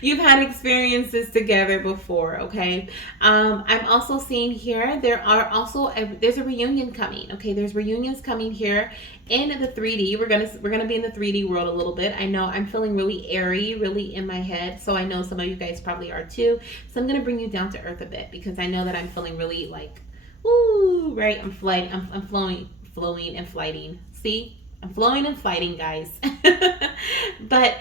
you've had experiences together before. Okay, I'm also seeing here there's a reunion coming. Okay, there's reunions coming here in the 3D. We're gonna be in the 3D world a little bit. I know I'm feeling really airy, really in my head, so I know some of you guys probably are too. So I'm gonna bring you down to earth a bit because I know that I'm feeling really like, woo, right? I'm flowing and flighting. See, I'm flowing and flighting, guys. But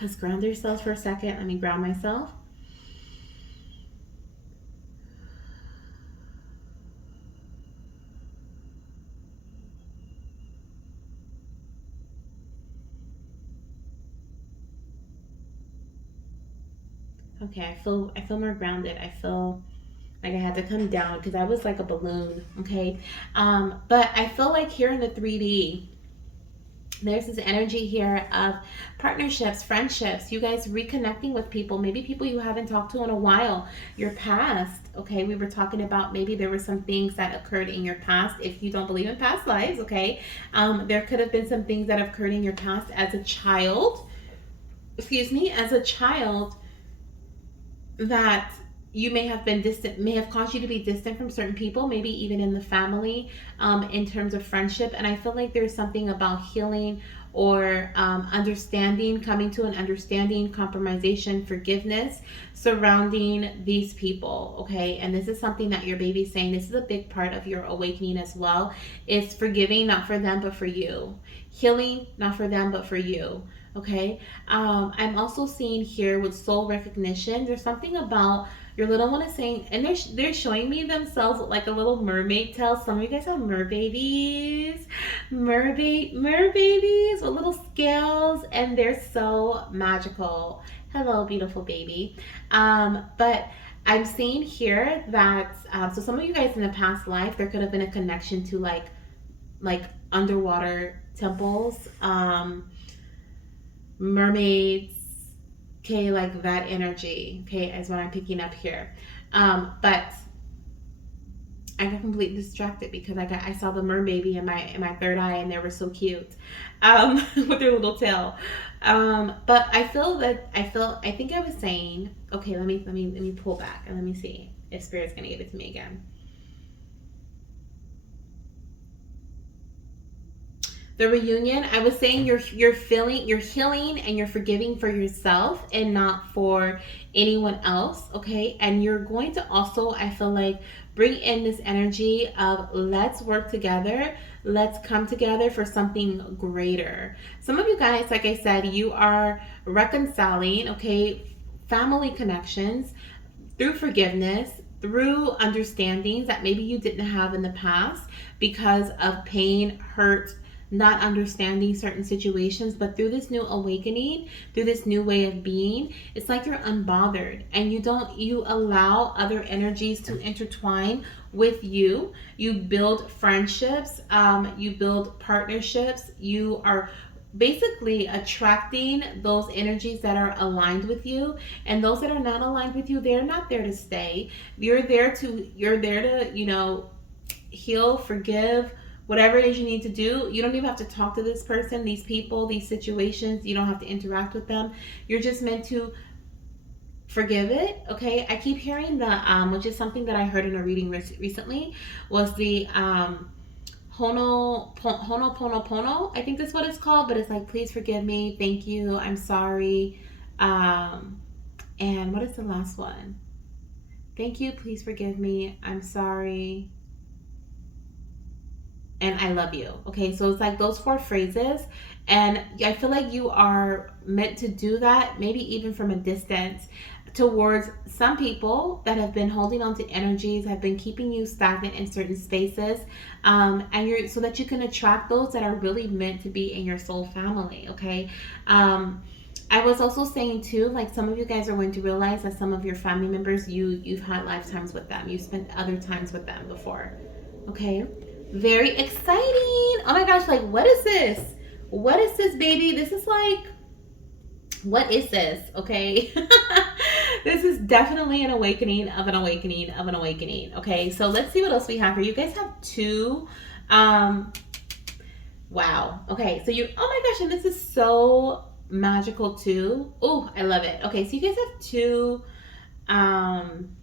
let's ground yourselves for a second. Let me ground myself. Okay, I feel more grounded. I feel like I had to come down because I was like a balloon. Okay, but I feel like here in the 3D, there's this energy here of partnerships, friendships, you guys reconnecting with people, maybe people you haven't talked to in a while, your past. Okay, we were talking about maybe there were some things that occurred in your past. If you don't believe in past lives, okay, there could have been some things that occurred in your past as a child, as a child, that you may have been distant, may have caused you to be distant from certain people, maybe even in the family, in terms of friendship. And I feel like there's something about healing or understanding, coming to an understanding, compromisation, forgiveness surrounding these people. Okay, and this is something that your baby's saying. This is a big part of your awakening as well. It's forgiving, not for them but for you. Healing, not for them but for you. Okay, I'm also seeing here with soul recognition, there's something about your little one is saying, and they're showing me themselves like a little mermaid tail. Some of you guys have merbabies, merbabies with little scales, and they're so magical. Hello, beautiful baby. But I'm seeing here that so some of you guys in the past life, there could have been a connection to like underwater temples, mermaids, okay, like that energy, okay, is what I'm picking up here. But I got completely distracted because I saw the merbaby in my third eye, and they were so cute, with their little tail. But I think I was saying, okay, let me pull back and let me see if Spirit's gonna give it to me again. The reunion, I was saying you're healing and you're forgiving for yourself and not for anyone else, okay? And you're going to also, I feel like, bring in this energy of let's work together, let's come together for something greater. Some of you guys, like I said, you are reconciling, okay, family connections through forgiveness, through understandings that maybe you didn't have in the past because of pain, hurt, not understanding certain situations. But through this new awakening, through this new way of being, it's like you're unbothered and you allow other energies to intertwine with you. You build friendships, you build partnerships, you are basically attracting those energies that are aligned with you, and those that are not aligned with you, they're not there to stay. You're there to heal, forgive, whatever it is you need to do. You don't even have to talk to this person, these people, these situations. You don't have to interact with them. You're just meant to forgive it. Okay, I keep hearing the which is something that I heard in a reading recently, was the Hono, I think that's what it's called, but it's like, please forgive me, thank you, I'm sorry, Um, and what is the last one? Thank you, please forgive me, I'm sorry, and I love you. Okay, so it's like those four phrases. And I feel like you are meant to do that, maybe even from a distance, towards some people that have been holding on to energies, have been keeping you stagnant in certain spaces. And you're so that you can attract those that are really meant to be in your soul family. Okay. I was also saying too, like some of you guys are going to realize that some of your family members, you've had lifetimes with them. You spent other times with them before. Okay. Very exciting. Oh my gosh, like what is this? What is this, baby? This is like, what is this? Okay. This is definitely an awakening of an awakening of an awakening. Okay, so let's see what else we have here. You guys have two. Wow. Okay, so you, oh my gosh, and this is so magical too. Oh, I love it. Okay, so you guys have two um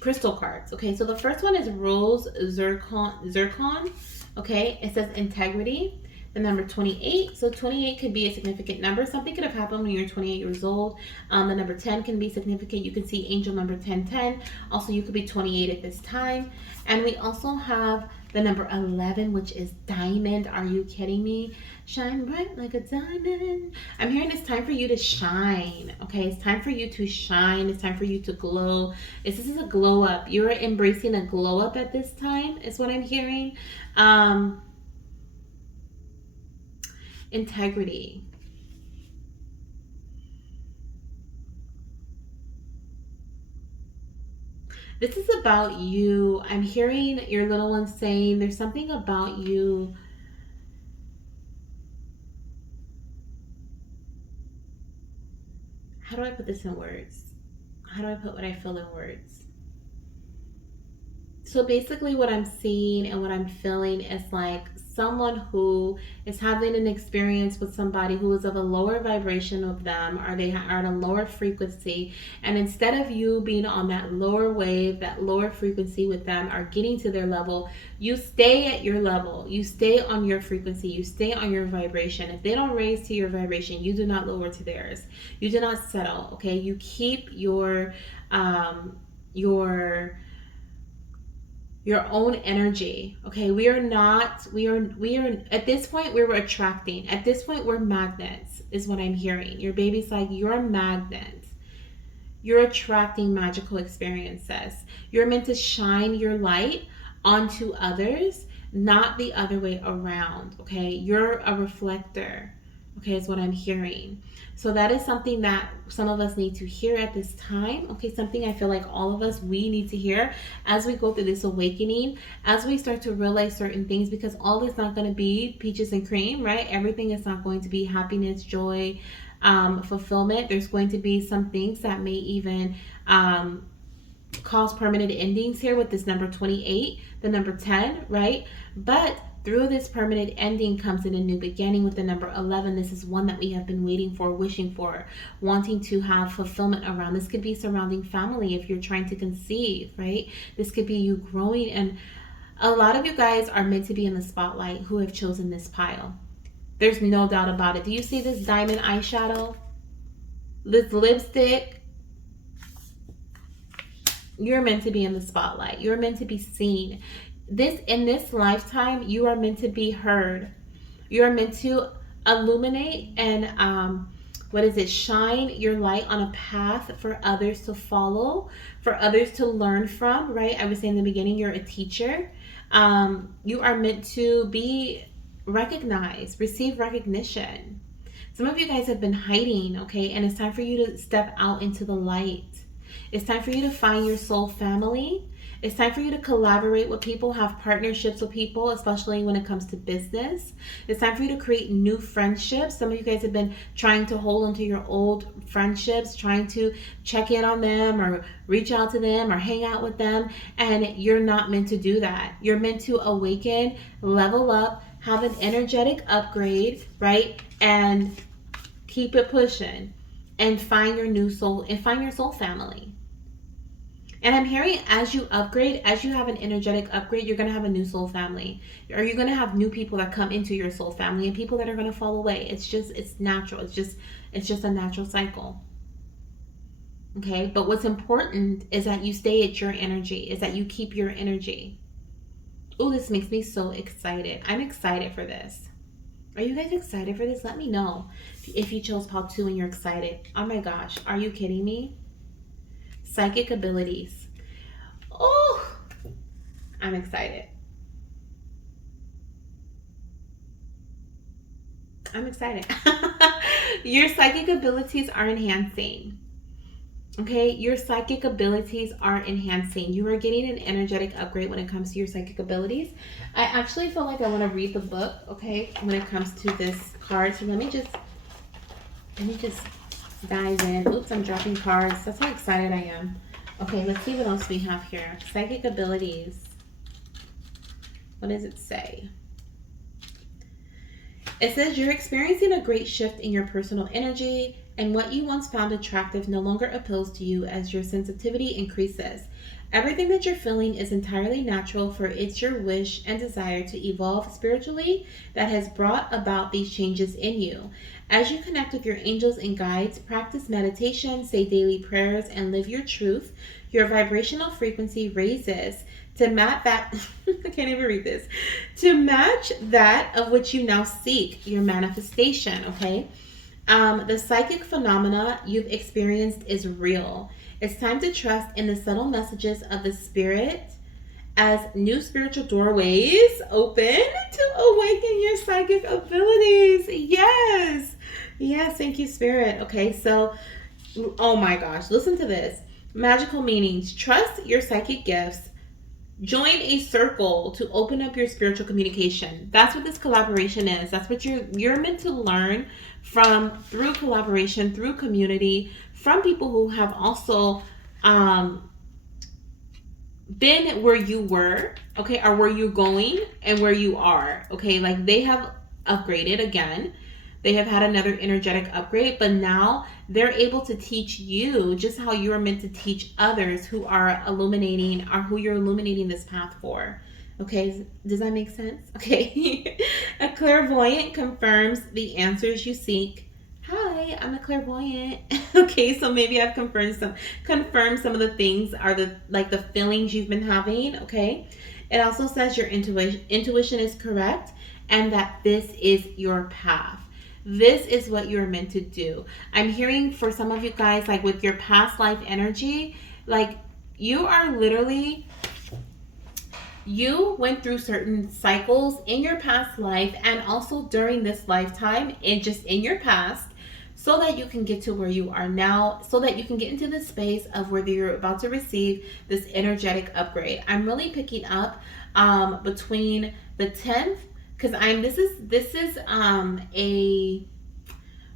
crystal cards. Okay, so the first one is Rose Zircon. Okay, it says integrity. The number 28. So 28 could be a significant number. Something could have happened when you're 28 years old. The number 10 can be significant. You can see angel number 1010. Also, you could be 28 at this time. And we also have the number 11, which is diamond. Are you kidding me? Shine bright like a diamond. I'm hearing it's time for you to shine. Okay, it's time for you to shine. It's time for you to glow. This is a glow up. You're embracing a glow up at this time, is what I'm hearing. Integrity. This is about you. I'm hearing your little one saying there's something about you. How do I put this in words? How do I put what I feel in words? So basically what I'm seeing and what I'm feeling is like someone who is having an experience with somebody who is of a lower vibration of them, or they are at a lower frequency, and instead of you being on that lower wave, that lower frequency with them, or getting to their level, you stay at your level, you stay on your frequency, you stay on your vibration. If they don't raise to your vibration, you do not lower to theirs, you do not settle. Okay, you keep your own energy. Okay, we are at this point we're attracting. At this point we're magnets, is what I'm hearing. Your baby's like, you're a magnet. You're attracting magical experiences. You're meant to shine your light onto others, not the other way around. Okay, you're a reflector. Okay, is what I'm hearing. So that is something that some of us need to hear at this time. Okay, something I feel like all of us, we need to hear as we go through this awakening, as we start to realize certain things, because all is not going to be peaches and cream, right? Everything is not going to be happiness, joy, fulfillment. There's going to be some things that may even cause permanent endings here with this number 28, the number 10, right? But through this permanent ending comes in a new beginning with the number 11. This is one that we have been waiting for, wishing for, wanting to have fulfillment around. This could be surrounding family if you're trying to conceive, right? This could be you growing. And a lot of you guys are meant to be in the spotlight who have chosen this pile. There's no doubt about it. Do you see this diamond eyeshadow? This lipstick? You're meant to be in the spotlight. You're meant to be seen. In this lifetime, you are meant to be heard. You are meant to illuminate and shine your light on a path for others to follow, for others to learn from, right? I was saying in the beginning, you're a teacher. You are meant to be recognized, receive recognition. Some of you guys have been hiding, okay? And it's time for you to step out into the light. It's time for you to find your soul family. It's time for you to collaborate with people, have partnerships with people, especially when it comes to business. It's time for you to create new friendships. Some of you guys have been trying to hold onto your old friendships, trying to check in on them or reach out to them or hang out with them. And you're not meant to do that. You're meant to awaken, level up, have an energetic upgrade, right? And keep it pushing and find your new soul and find your soul family. And I'm hearing as you upgrade, as you have an energetic upgrade, you're going to have a new soul family. Or you're going to have new people that come into your soul family and people that are going to fall away. It's natural. It's just a natural cycle. Okay? But what's important is that you stay at your energy, is that you keep your energy. Oh, this makes me so excited. I'm excited for this. Are you guys excited for this? Let me know if you chose part 2 and you're excited. Oh my gosh, are you kidding me? Psychic abilities. Oh, I'm excited. I'm excited. Your psychic abilities are enhancing. Okay, your psychic abilities are enhancing. You are getting an energetic upgrade when it comes to your psychic abilities. I actually feel like I want to read the book, okay, when it comes to this card. So let me just dive in. Oops, I'm dropping cards. That's how excited I am. Okay, let's see what else we have here. Psychic abilities. What does it say? It says you're experiencing a great shift in your personal energy, and what you once found attractive no longer appeals to you as your sensitivity increases. Everything that you're feeling is entirely natural, for it's your wish and desire to evolve spiritually that has brought about these changes in you. As you connect with your angels and guides, practice meditation, say daily prayers, and live your truth, your vibrational frequency raises to match that. I can't even read this. To match that of which you now seek, your manifestation, okay? The psychic phenomena you've experienced is real. It's time to trust in the subtle messages of the spirit as new spiritual doorways open to awaken your psychic abilities. Yes. Yes, thank you, Spirit. Okay, so, oh my gosh, listen to this. Magical meanings. Trust your psychic gifts. Join a circle to open up your spiritual communication. That's what this collaboration is. That's what you're meant to learn through collaboration, through community, from people who have also been where you were, okay, or where you're going and where you are, okay? Like they have upgraded again. They have had another energetic upgrade, but now they're able to teach you just how you're meant to teach others who are illuminating or who you're illuminating this path for. Okay, does that make sense? Okay. A clairvoyant confirms the answers you seek. Hi, I'm a clairvoyant. Okay, so maybe I've confirmed some of the things are the feelings you've been having, okay? It also says your intuition is correct and that this is your path. This is what you're meant to do. I'm hearing for some of you guys, like with your past life energy, like you went through certain cycles in your past life and also during this lifetime and just in your past, so that you can get to where you are now, so that you can get into the space of where you're about to receive this energetic upgrade. I'm really picking up between the 10th, because this is a,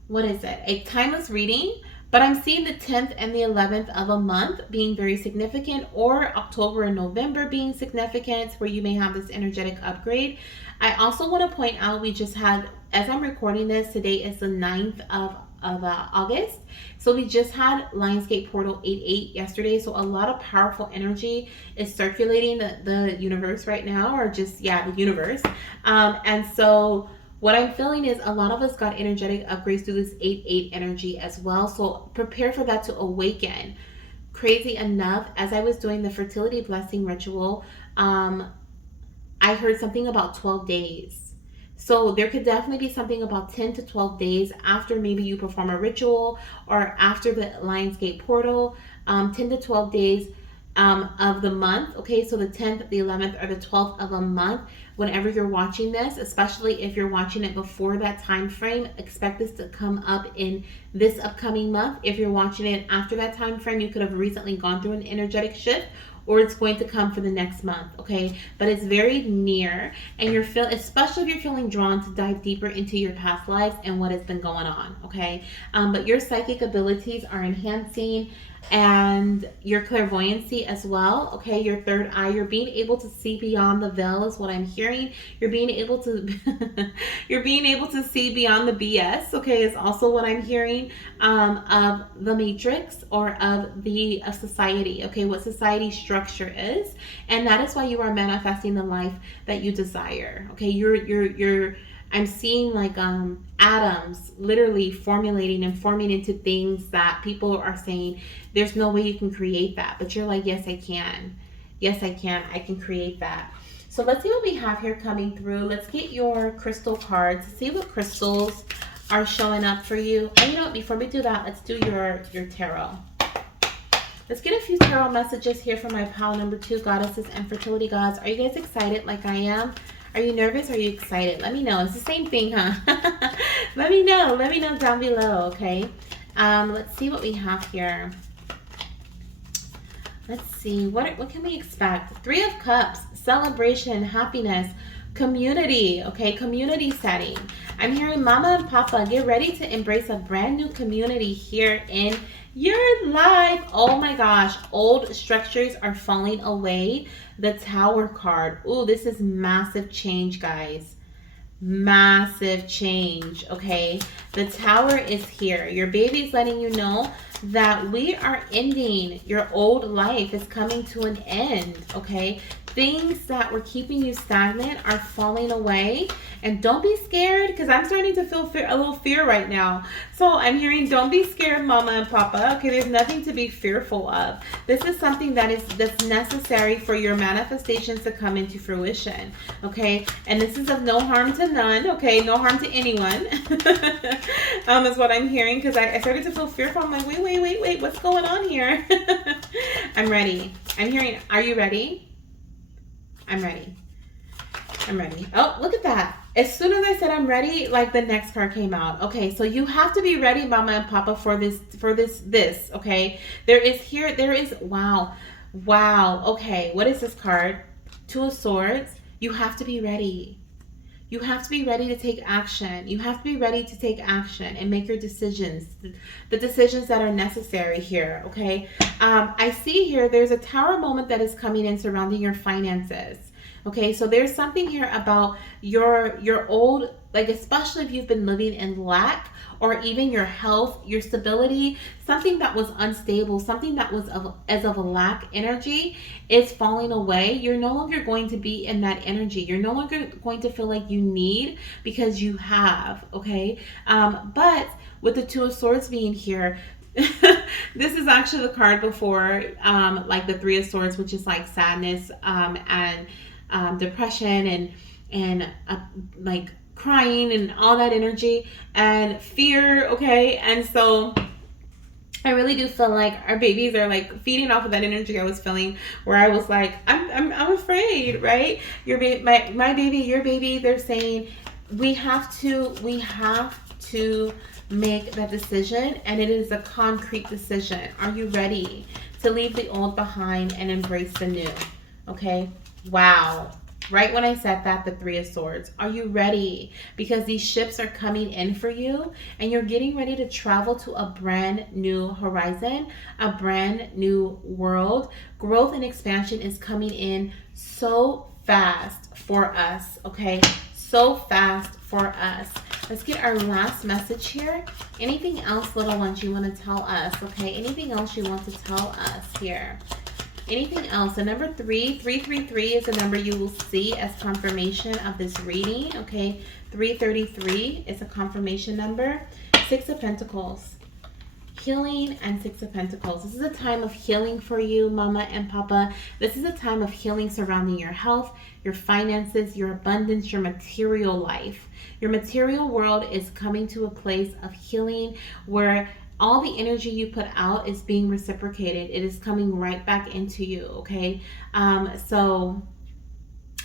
what is it, a timeless reading, but I'm seeing the 10th and the 11th of a month being very significant, or October and November being significant, where you may have this energetic upgrade. I also want to point out, we just had, as I'm recording this, today is the 9th of August. So we just had Lionsgate Portal 88 yesterday. So a lot of powerful energy is circulating the universe right now, or just, yeah, the universe. And so what I'm feeling is a lot of us got energetic upgrades through this 8-8 energy as well. So prepare for that to awaken. Crazy enough, as I was doing the fertility blessing ritual, I heard something about 12 days. So there could definitely be something about 10 to 12 days after maybe you perform a ritual or after the Lionsgate portal, 10 to 12 days of the month. Okay, so the 10th, the 11th, or the 12th of a month, whenever you're watching this, especially if you're watching it before that time frame, expect this to come up in this upcoming month. If you're watching it after that time frame, you could have recently gone through an energetic shift, or it's going to come for the next month, okay? But it's very near, and especially if you're feeling drawn to dive deeper into your past lives and what has been going on, okay? But your psychic abilities are enhancing. and your clairvoyancy as well. Okay, your third eye, you're being able to see beyond the veil is what I'm hearing. You're being able to you're being able to see beyond the BS. Okay, is also what I'm hearing, of the matrix, or of society. Okay, what society structure is, and that is why you are manifesting the life that you desire. Okay, you're I'm seeing like atoms literally formulating and forming into things that people are saying there's no way you can create that. But you're like, yes, I can. Yes, I can. I can create that. So let's see what we have here coming through. Let's get your crystal cards. See what crystals are showing up for you. And you know what? Before we do that, let's do your tarot. Let's get a few tarot messages here from my pile number 2, goddesses and fertility gods. Are you guys excited like I am? Are you nervous? Are you excited? Let me know. It's the same thing, huh? Let me know. Let me know down below, okay? Let's see what we have here. Let's see. What can we expect? 3 of Cups, celebration, happiness, community, okay? Community setting. I'm hearing Mama and Papa, get ready to embrace a brand new community here in your life. Oh my gosh. Old structures are falling away. The Tower card. Ooh, this is massive change, guys. Massive change, okay? The Tower is here. Your baby's letting you know that we are ending. Your old life is coming to an end, okay? Things that were keeping you stagnant are falling away. And don't be scared, because I'm starting to feel a little fear right now. So I'm hearing, don't be scared, Mama and Papa. Okay, there's nothing to be fearful of. This is something that's necessary for your manifestations to come into fruition, okay? And this is of no harm to none, okay? No harm to anyone, is what I'm hearing, because I started to feel fearful. I'm like, wait, what's going on here? I'm ready. I'm hearing, are you ready? I'm ready. I'm ready. Oh, look at that. As soon as I said I'm ready, like the next card came out. Okay, so you have to be ready, Mama and Papa, for this, okay? There is, wow. Okay, what is this card? 2 of Swords. You have to be ready. You have to be ready to take action. You have to be ready to take action and make your decisions, the decisions that are necessary here, okay? I see here there's a Tower moment that is coming in surrounding your finances. Okay, so there's something here about your old, like especially if you've been living in lack, or even your health, your stability, something that was unstable, something that was as of a lack energy is falling away. You're no longer going to be in that energy. You're no longer going to feel like you need, because you have, okay? But with the 2 of Swords being here, this is actually the card before like the 3 of Swords, which is like sadness and depression and like crying and all that energy and fear, okay? And so I really do feel like our babies are like feeding off of that energy I was feeling, where I was like, I'm afraid, right? My baby, your baby, they're saying we have to make that decision, and it is a concrete decision. Are you ready to leave the old behind and embrace the new? Okay. Wow. Right when I said that, the 3 of Swords. Are you ready? Because these ships are coming in for you, and you're getting ready to travel to a brand new horizon, a brand new world. Growth and expansion is coming in so fast for us, okay? So fast for us. Let's get our last message here. Anything else, little ones, you want to tell us, okay? Anything else you want to tell us here? Anything else? The number 333 is a number you will see as confirmation of this reading, okay? 333 is a confirmation number. 6 of Pentacles. Healing and 6 of Pentacles. This is a time of healing for you, Mama and Papa. This is a time of healing surrounding your health, your finances, your abundance, your material life. Your material world is coming to a place of healing where all the energy you put out is being reciprocated. It is coming right back into you, okay? So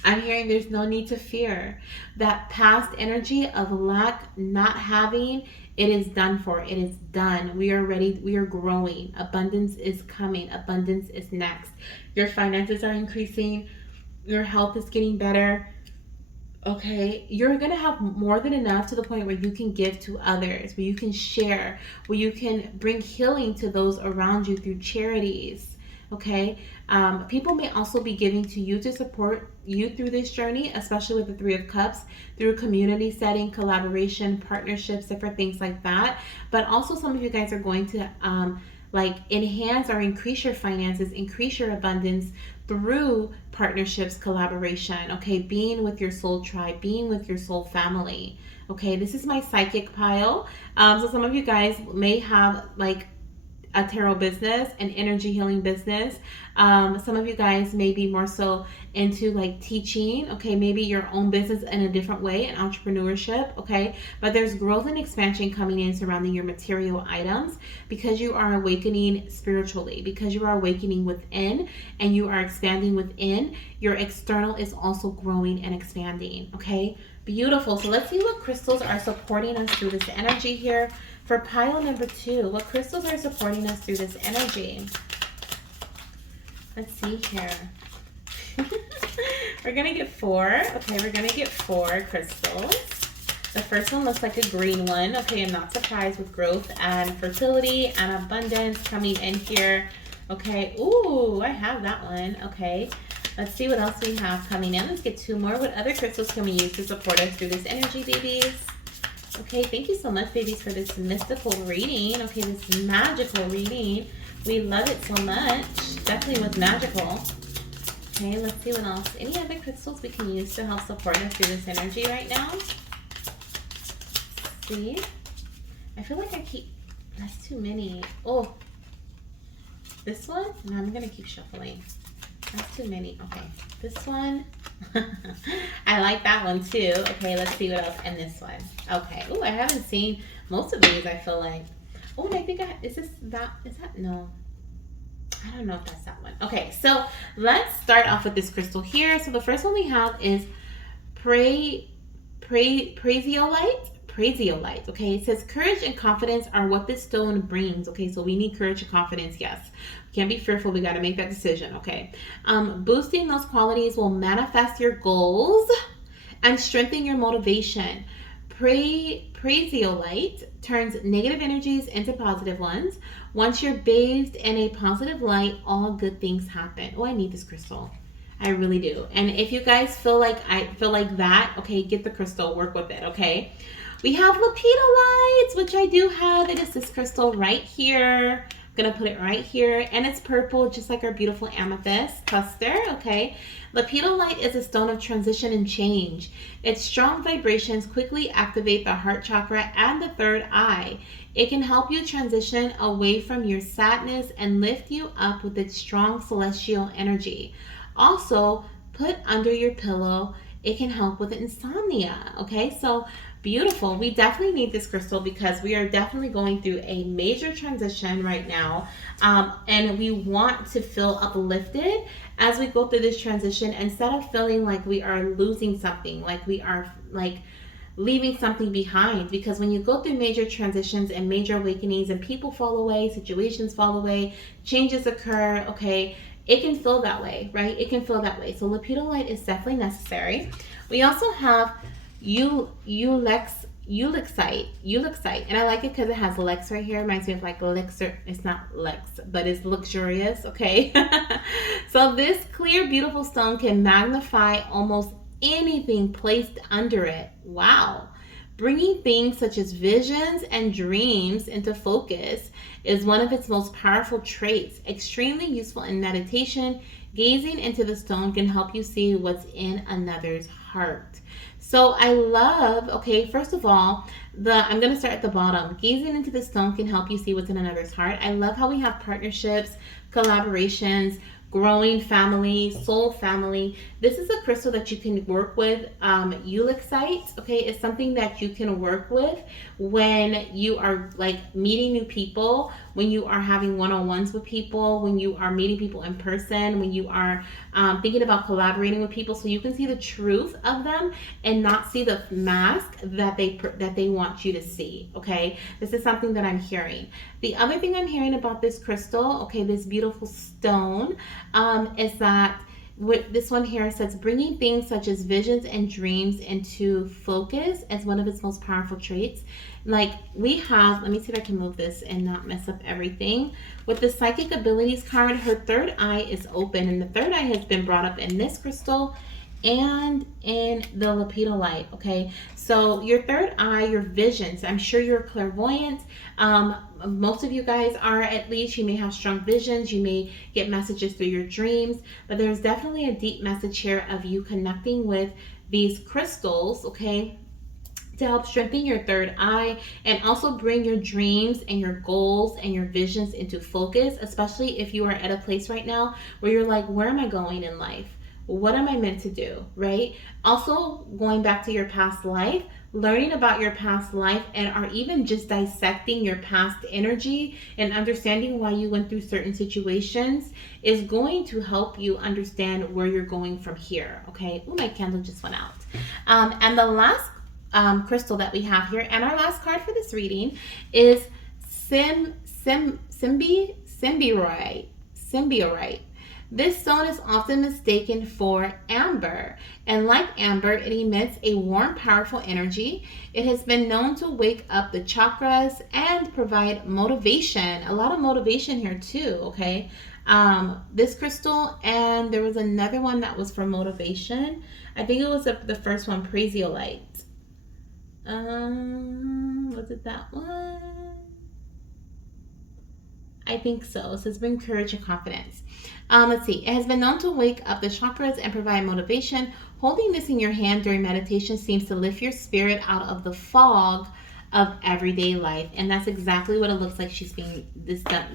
I'm hearing there's no need to fear. That past energy of lack, not having, it is done for. It is done. We are ready. We are growing. Abundance is coming. Abundance is next. Your finances are increasing. Your health is getting better. Okay, you're gonna have more than enough to the point where you can give to others, where you can share, where you can bring healing to those around you through charities. Okay, people may also be giving to you to support you through this journey, especially with the Three of Cups, through community setting, collaboration, partnerships, different things like that. But also, some of you guys are going to like enhance or increase your finances, increase your abundance through partnerships, collaboration, okay, being with your soul tribe, being with your soul family. Okay, this is my psychic pile. So some of you guys may have like a tarot business, an energy healing business. Some of you guys may be more so into like teaching, okay, maybe your own business in a different way, and entrepreneurship, okay. But there's growth and expansion coming in surrounding your material items because you are awakening spiritually, because you are awakening within and you are expanding within. Your external is also growing and expanding, okay. Beautiful. So let's see what crystals are supporting us through this energy here. For pile number 2, what crystals are supporting us through this energy? Let's see here. We're going to get 4. Okay, we're going to get 4 crystals. The first one looks like a green one. Okay, I'm not surprised with growth and fertility and abundance coming in here. Okay, ooh, I have that one. Okay, let's see what else we have coming in. Let's get 2 more. What other crystals can we use to support us through this energy, babies? Okay, thank you so much, babies, for this mystical reading. Okay, this magical reading. We love it so much. Definitely was magical. Okay, let's see what else. Any other crystals we can use to help support us through this energy right now? Let's see? I feel like that's too many. Oh, this one? No, I'm going to keep shuffling. That's too many. Okay, this one. I like that one too. Okay, let's see what else. And this one. Okay. Oh, I haven't seen most of these, I feel like. Oh, and I think is that, no. I don't know if that's that one. Okay, so let's start off with this crystal here. So the first one we have is Praisiolite. Praisiolite. Okay, it says courage and confidence are what this stone brings. Okay, so we need courage and confidence. Yes, we can't be fearful. We got to make that decision. Okay, boosting those qualities will manifest your goals and strengthen your motivation. Praisiolite turns negative energies into positive ones. Once you're bathed in a positive light, all good things happen. Oh, I need this crystal. I really do. And if you guys feel like I feel like that, okay, get the crystal, work with it, okay? We have lepidolites, which I do have. It is this crystal right here. I'm gonna put it right here, and it's purple, just like our beautiful amethyst cluster, okay? Lepidolite is a stone of transition and change. Its strong vibrations quickly activate the heart chakra and the third eye. It can help you transition away from your sadness and lift you up with its strong celestial energy. Also, put under your pillow, it can help with insomnia. Okay, so beautiful. We definitely need this crystal because we are definitely going through a major transition right now. And we want to feel uplifted as we go through this transition instead of feeling like we are losing something, like we are like leaving something behind. Because when you go through major transitions and major awakenings and people fall away, situations fall away, changes occur, okay, it can feel that way, right? It can feel that way. So lepidolite is definitely necessary. We also have Ulexite, and I like it because it has Lex right here. It reminds me of like Lexer. It's not Lex, but it's luxurious, okay? So this clear, beautiful stone can magnify almost anything placed under it. Wow. Bringing things such as visions and dreams into focus is one of its most powerful traits. Extremely useful in meditation, gazing into the stone can help you see what's in another's heart. So I love, okay, first of all, I'm going to start at the bottom. Gazing into the stone can help you see what's in another's heart. I love how we have partnerships, collaborations, growing family, soul family. This is a crystal that you can work with. Ulexite, okay, is something that you can work with when you are like meeting new people, when you are having one-on-ones with people, when you are meeting people in person, when you are thinking about collaborating with people, so you can see the truth of them and not see the mask that they want you to see. Okay, this is something that I'm hearing. The other thing I'm hearing about this crystal, okay, this beautiful stone, is that With this one here says bringing things such as visions and dreams into focus as one of its most powerful traits. Like we have, let me see if I can move this and not mess up everything. With the psychic abilities card, her third eye is open, and the third eye has been brought up in this crystal and in the lepidolite. Okay, so your third eye, your visions, I'm sure you're clairvoyant. Most of you guys are, at least. You may have strong visions, you may get messages through your dreams, but there's definitely a deep message here of you connecting with these crystals, okay, to help strengthen your third eye and also bring your dreams and your goals and your visions into focus, especially if you are at a place right now where you're like, where am I going in life? What am I meant to do, right? Also, going back to your past life, learning about your past life, and or even just dissecting your past energy and understanding why you went through certain situations is going to help you understand where you're going from here, okay? Oh, my candle just went out. And the last crystal that we have here, and our last card for this reading, is Symbiorite. This stone is often mistaken for amber, and like amber, it emits a warm, powerful energy. It has been known to wake up the chakras and provide motivation. A lot of motivation here too, okay? This crystal, and there was another one that was for motivation. I think it was the first one, Prasiolite. Was it that one? I think so. It says bring courage and confidence. Let's see. It has been known to wake up the chakras and provide motivation. Holding this in your hand during meditation seems to lift your spirit out of the fog of everyday life, and that's exactly what it looks like.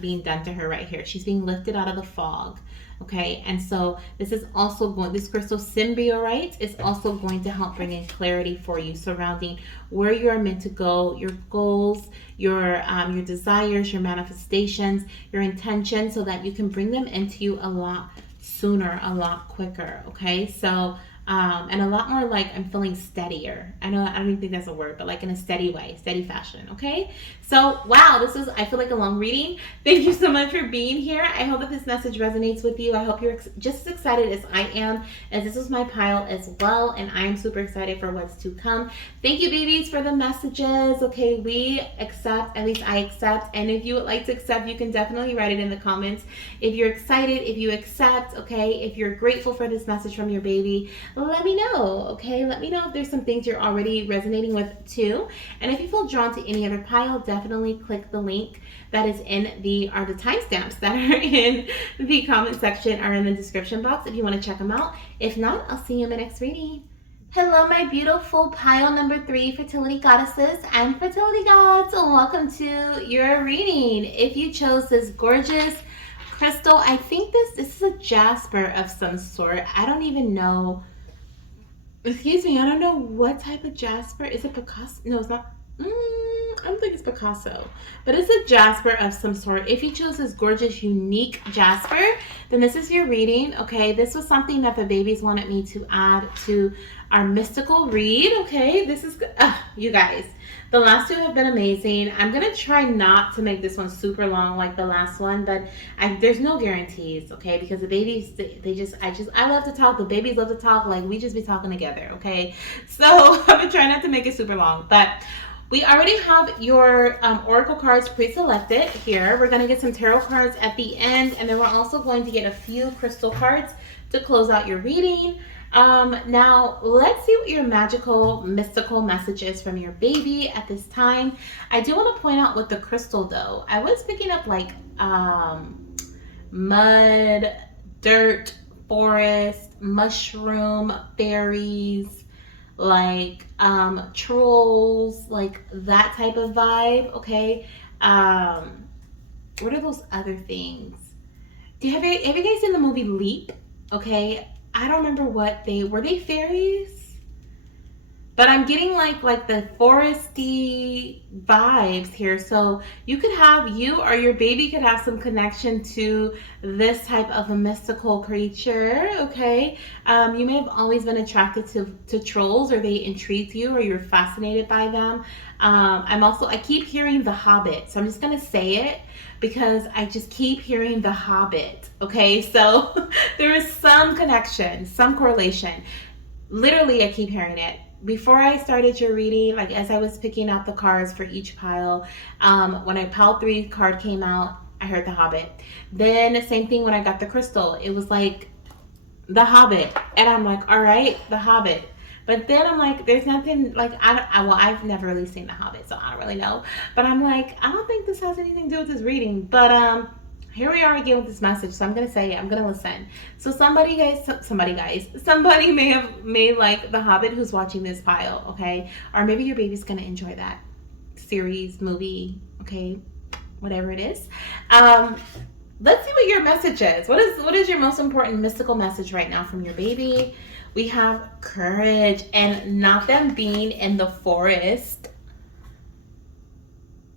Being done to her right here. She's being lifted out of the fog. Okay, and so this crystal Symbiorite is also going to help bring in clarity for you surrounding where you are meant to go, your goals, your desires, your manifestations, your intentions, so that you can bring them into you a lot sooner, a lot quicker. Okay, so and a lot more, like, I'm feeling steadier. I don't even think that's a word, but like in a steady way, steady fashion. Okay, so wow, I feel like a long reading. Thank you so much for being here. I hope that this message resonates with you. I hope you're just as excited as I am, as this was my pile as well, and I am super excited for what's to come. Thank you, babies, for the messages. Okay, we accept, at least I accept, and if you would like to accept, you can definitely write it in the comments. If you're excited, if you accept, okay, if you're grateful for this message from your baby, let me know, okay? Let me know if there's some things you're already resonating with too. And if you feel drawn to any other pile, definitely click the link that is in the timestamps that are in the comment section or in the description box if you want to check them out. If not, I'll see you in the next reading. Hello, my beautiful pile number 3 fertility goddesses and fertility gods. Welcome to your reading. If you chose this gorgeous crystal, I think this is a jasper of some sort. I don't even know. Excuse me, I don't know what type of jasper. Is it Picasso? No, it's not. I don't think it's Picasso, but it's a jasper of some sort. If you chose this gorgeous, unique jasper, then this is your reading, okay? This was something that the babies wanted me to add to our mystical read, okay? This is, you guys, the last two have been amazing. I'm going to try not to make this one super long like the last one, but there's no guarantees, okay? Because the babies, I love to talk. The babies love to talk. Like, we just be talking together, okay? So I'm going to try not to make it super long, but we already have your oracle cards pre-selected here. We're going to get some tarot cards at the end, and then we're also going to get a few crystal cards to close out your reading. Now, let's see what your magical, mystical message is from your baby at this time. I do want to point out with the crystal, though, I was picking up like mud, dirt, forest, mushroom, berries, like trolls, like that type of vibe. Okay, what are those other things? Have you guys seen the movie Leap? Okay, I don't remember what were they fairies? but I'm getting like the foresty vibes here. So you could have, you or your baby could have some connection to this type of a mystical creature. Okay, you may have always been attracted to trolls, or they intrigued you, or you're fascinated by them. I keep hearing the Hobbit, so I'm just gonna say it because I just keep hearing the Hobbit. Okay, so there is some connection, some correlation. Literally, I keep hearing it. Before I started your reading, like as I was picking out the cards for each pile, when a pile 3 card came out, I heard the Hobbit. Then same thing when I got the crystal. It was like the Hobbit, and I'm like, all right, the Hobbit. But then I'm like, there's nothing like I've never really seen the Hobbit, so I don't really know. But I'm like, I don't think this has anything to do with this reading. But here we are again with this message, so I'm gonna say it. I'm gonna listen. So somebody may have made like the Hobbit who's watching this pile, okay? Or maybe your baby's gonna enjoy that series, movie, okay, whatever it is. Let's see what your message is. What is your most important mystical message right now from your baby? We have courage, and not them being in the forest.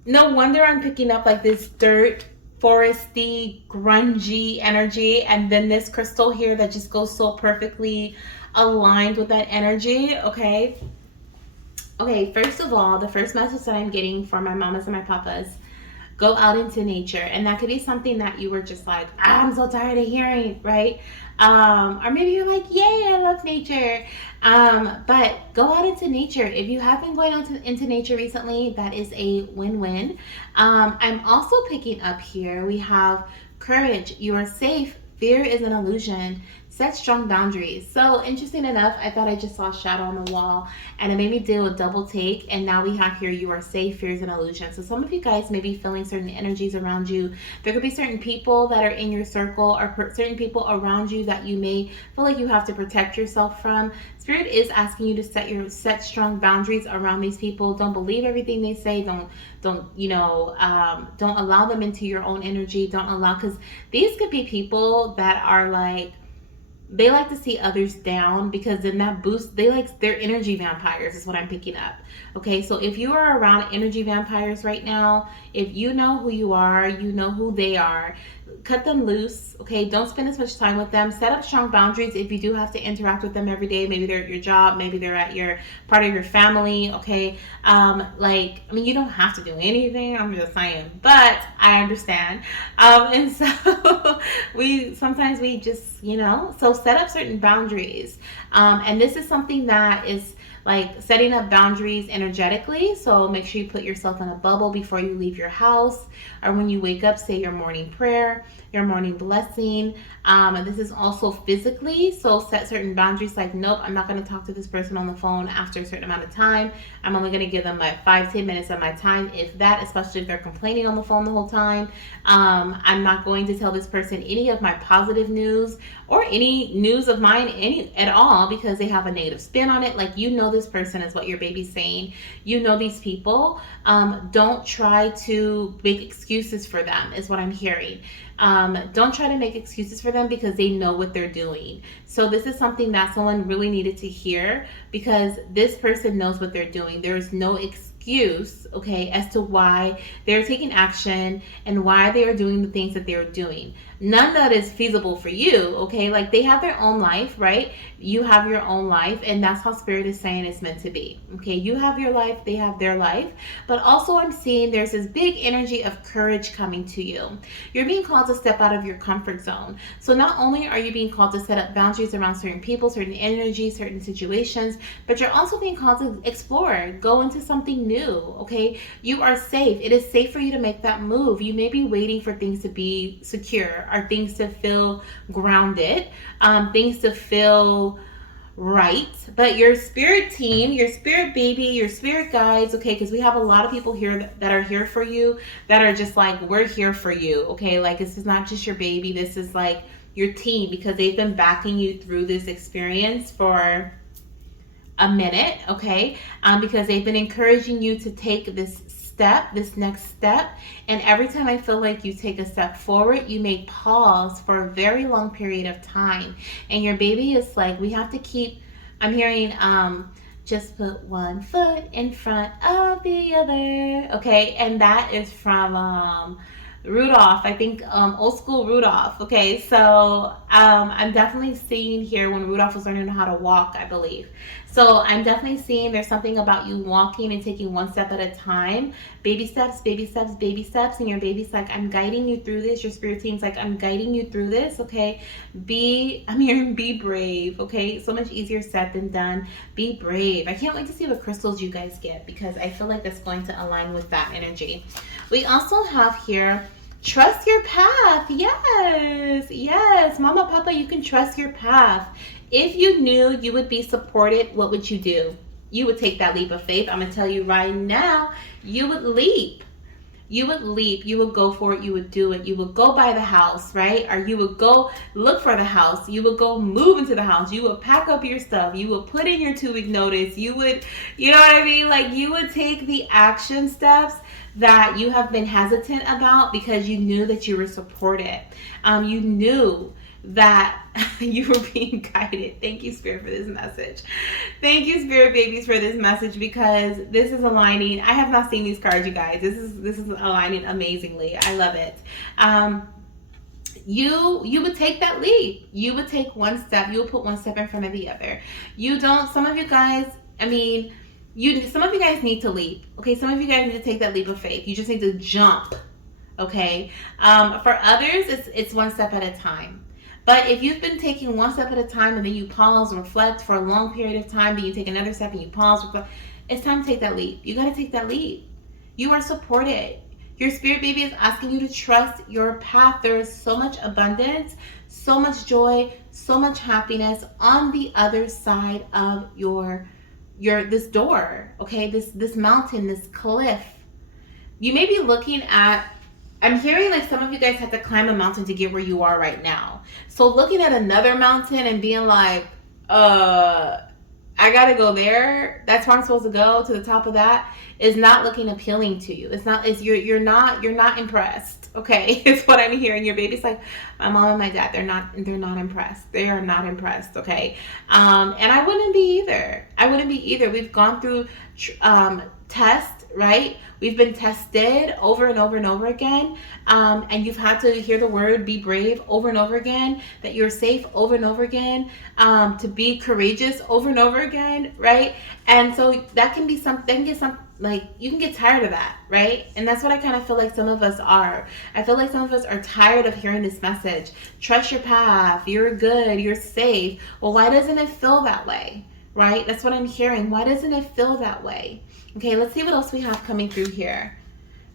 No wonder I'm picking up like this dirt, foresty, grungy energy, and then this crystal here that just goes so perfectly aligned with that energy. Okay, first of all, the first message that I'm getting from my mamas and my papas: go out into nature. And that could be something that you were just like, I'm so tired of hearing, right? Or maybe you're like, yay, I love nature. But go out into nature. If you have been going out into nature recently, that is a win-win. I'm also picking up here, we have courage. You are safe. Fear is an illusion. Set strong boundaries. So interesting enough, I thought I just saw a shadow on the wall, and it made me do a double take. And now we have here, you are safe, fear is an illusion. So some of you guys may be feeling certain energies around you. There could be certain people that are in your circle, or certain people around you that you may feel like you have to protect yourself from. Spirit is asking you to set strong boundaries around these people. Don't believe everything they say. Don't allow them into your own energy. Don't allow, because these could be people that are like, they like to see others down, because then that boosts, they're energy vampires is what I'm picking up. Okay, so if you are around energy vampires right now, if you know who you are, you know who they are, cut them loose. Okay, don't spend as much time with them. Set up strong boundaries if you do have to interact with them every day. Maybe they're at your job, maybe they're at your part of your family. Okay, you don't have to do anything, I'm just saying, but I understand. And so we just, so set up certain boundaries. And this is something that is like setting up boundaries energetically. So make sure you put yourself in a bubble before you leave your house, or when you wake up, say your morning prayer, your morning blessing. And this is also physically. So set certain boundaries, like, nope, I'm not going to talk to this person on the phone after a certain amount of time. I'm only going to give them like 5-10 minutes of my time, if that, especially if they're complaining on the phone the whole time. I'm not going to tell this person any of my positive news or any news of mine at all, because they have a negative spin on it. Like, this person is what your baby's saying. These people. Don't try to make excuses for them, is what I'm hearing. Don't try to make excuses for them, because they know what they're doing. So this is something that someone really needed to hear, because this person knows what they're doing. There is no excuse, okay, as to why they're taking action and why they are doing the things that they're doing. None that is feasible for you, okay? Like, they have their own life, right? You have your own life, and that's how Spirit is saying it's meant to be, okay? You have your life, they have their life. But also, I'm seeing there's this big energy of courage coming to you. You're being called to step out of your comfort zone. So not only are you being called to set up boundaries around certain people, certain energies, certain situations, but you're also being called to explore, go into something new, okay? You are safe. It is safe for you to make that move. You may be waiting for things to be secure, or things to feel grounded, things to feel right. But your spirit team, your spirit baby, your spirit guides, okay, because we have a lot of people here that are here for you, that are just like, we're here for you, okay? Like, this is not just your baby, this is like your team, because they've been backing you through this experience for a minute, okay? Because they've been encouraging you to take this next step. And every time I feel like you take a step forward, you may pause for a very long period of time. And your baby is like, we have to keep, I'm hearing, Just put one foot in front of the other. Okay, and that is from Rudolph. I think old school Rudolph. Okay, so I'm definitely seeing here when Rudolph was learning how to walk, I believe. So I'm definitely seeing there's something about you walking and taking one step at a time. Baby steps, baby steps, baby steps. And your baby's like, I'm guiding you through this. Your spirit team's like, I'm guiding you through this. Okay, I'm hearing be brave. Okay, so much easier said than done. Be brave. I can't wait to see what crystals you guys get because I feel like that's going to align with that energy. We also have here, trust your path. Yes, yes. Mama, Papa, you can trust your path. If you knew you would be supported, what would you do? You would take that leap of faith. I'm going to tell you right now, you would leap. You would leap. You would go for it. You would do it. You would go buy the house, right? Or you would go look for the house. You would go move into the house. You would pack up your stuff. You would put in your 2-week notice. You would, you know what I mean? Like you would take the action steps that you have been hesitant about because you knew that you were supported. You knew that you were being guided. Thank you, Spirit, for this message. Thank you, Spirit babies, for this message because this is aligning. I have not seen these cards, you guys. This is aligning amazingly. I love it. You would take that leap. You would take one step. You would put one step in front of the other. You don't. Some of you guys. I mean, some of you guys need to leap. Okay, some of you guys need to take that leap of faith. You just need to jump. Okay. For others, it's one step at a time. But if you've been taking one step at a time and then you pause, reflect for a long period of time, then you take another step and you pause, reflect, it's time to take that leap. You got to take that leap. You are supported. Your spirit baby is asking you to trust your path. There is so much abundance, so much joy, so much happiness on the other side of your this door, okay? This mountain, this cliff. You may be looking at, I'm hearing like some of you guys had to climb a mountain to get where you are right now. So looking at another mountain and being like, I gotta go there. That's where I'm supposed to go, to the top of that, is not looking appealing to you. It's not, you're not impressed. Okay, it's what I'm hearing. Your baby's like, my mom and my dad, they're not impressed. They are not impressed. Okay, and I wouldn't be either. We've gone through tests, right? We've been tested over and over and over again, and you've had to hear the word "be brave" over and over again. That you're safe over and over again. To be courageous over and over again, right? And so that can be something. Like you can get tired of that, right? And that's what I kind of feel like some of us are. I feel like some of us are tired of hearing this message. Trust your path. You're good. You're safe. Well, why doesn't it feel that way? Right? That's what I'm hearing. Why doesn't it feel that way? Okay, let's see what else we have coming through here.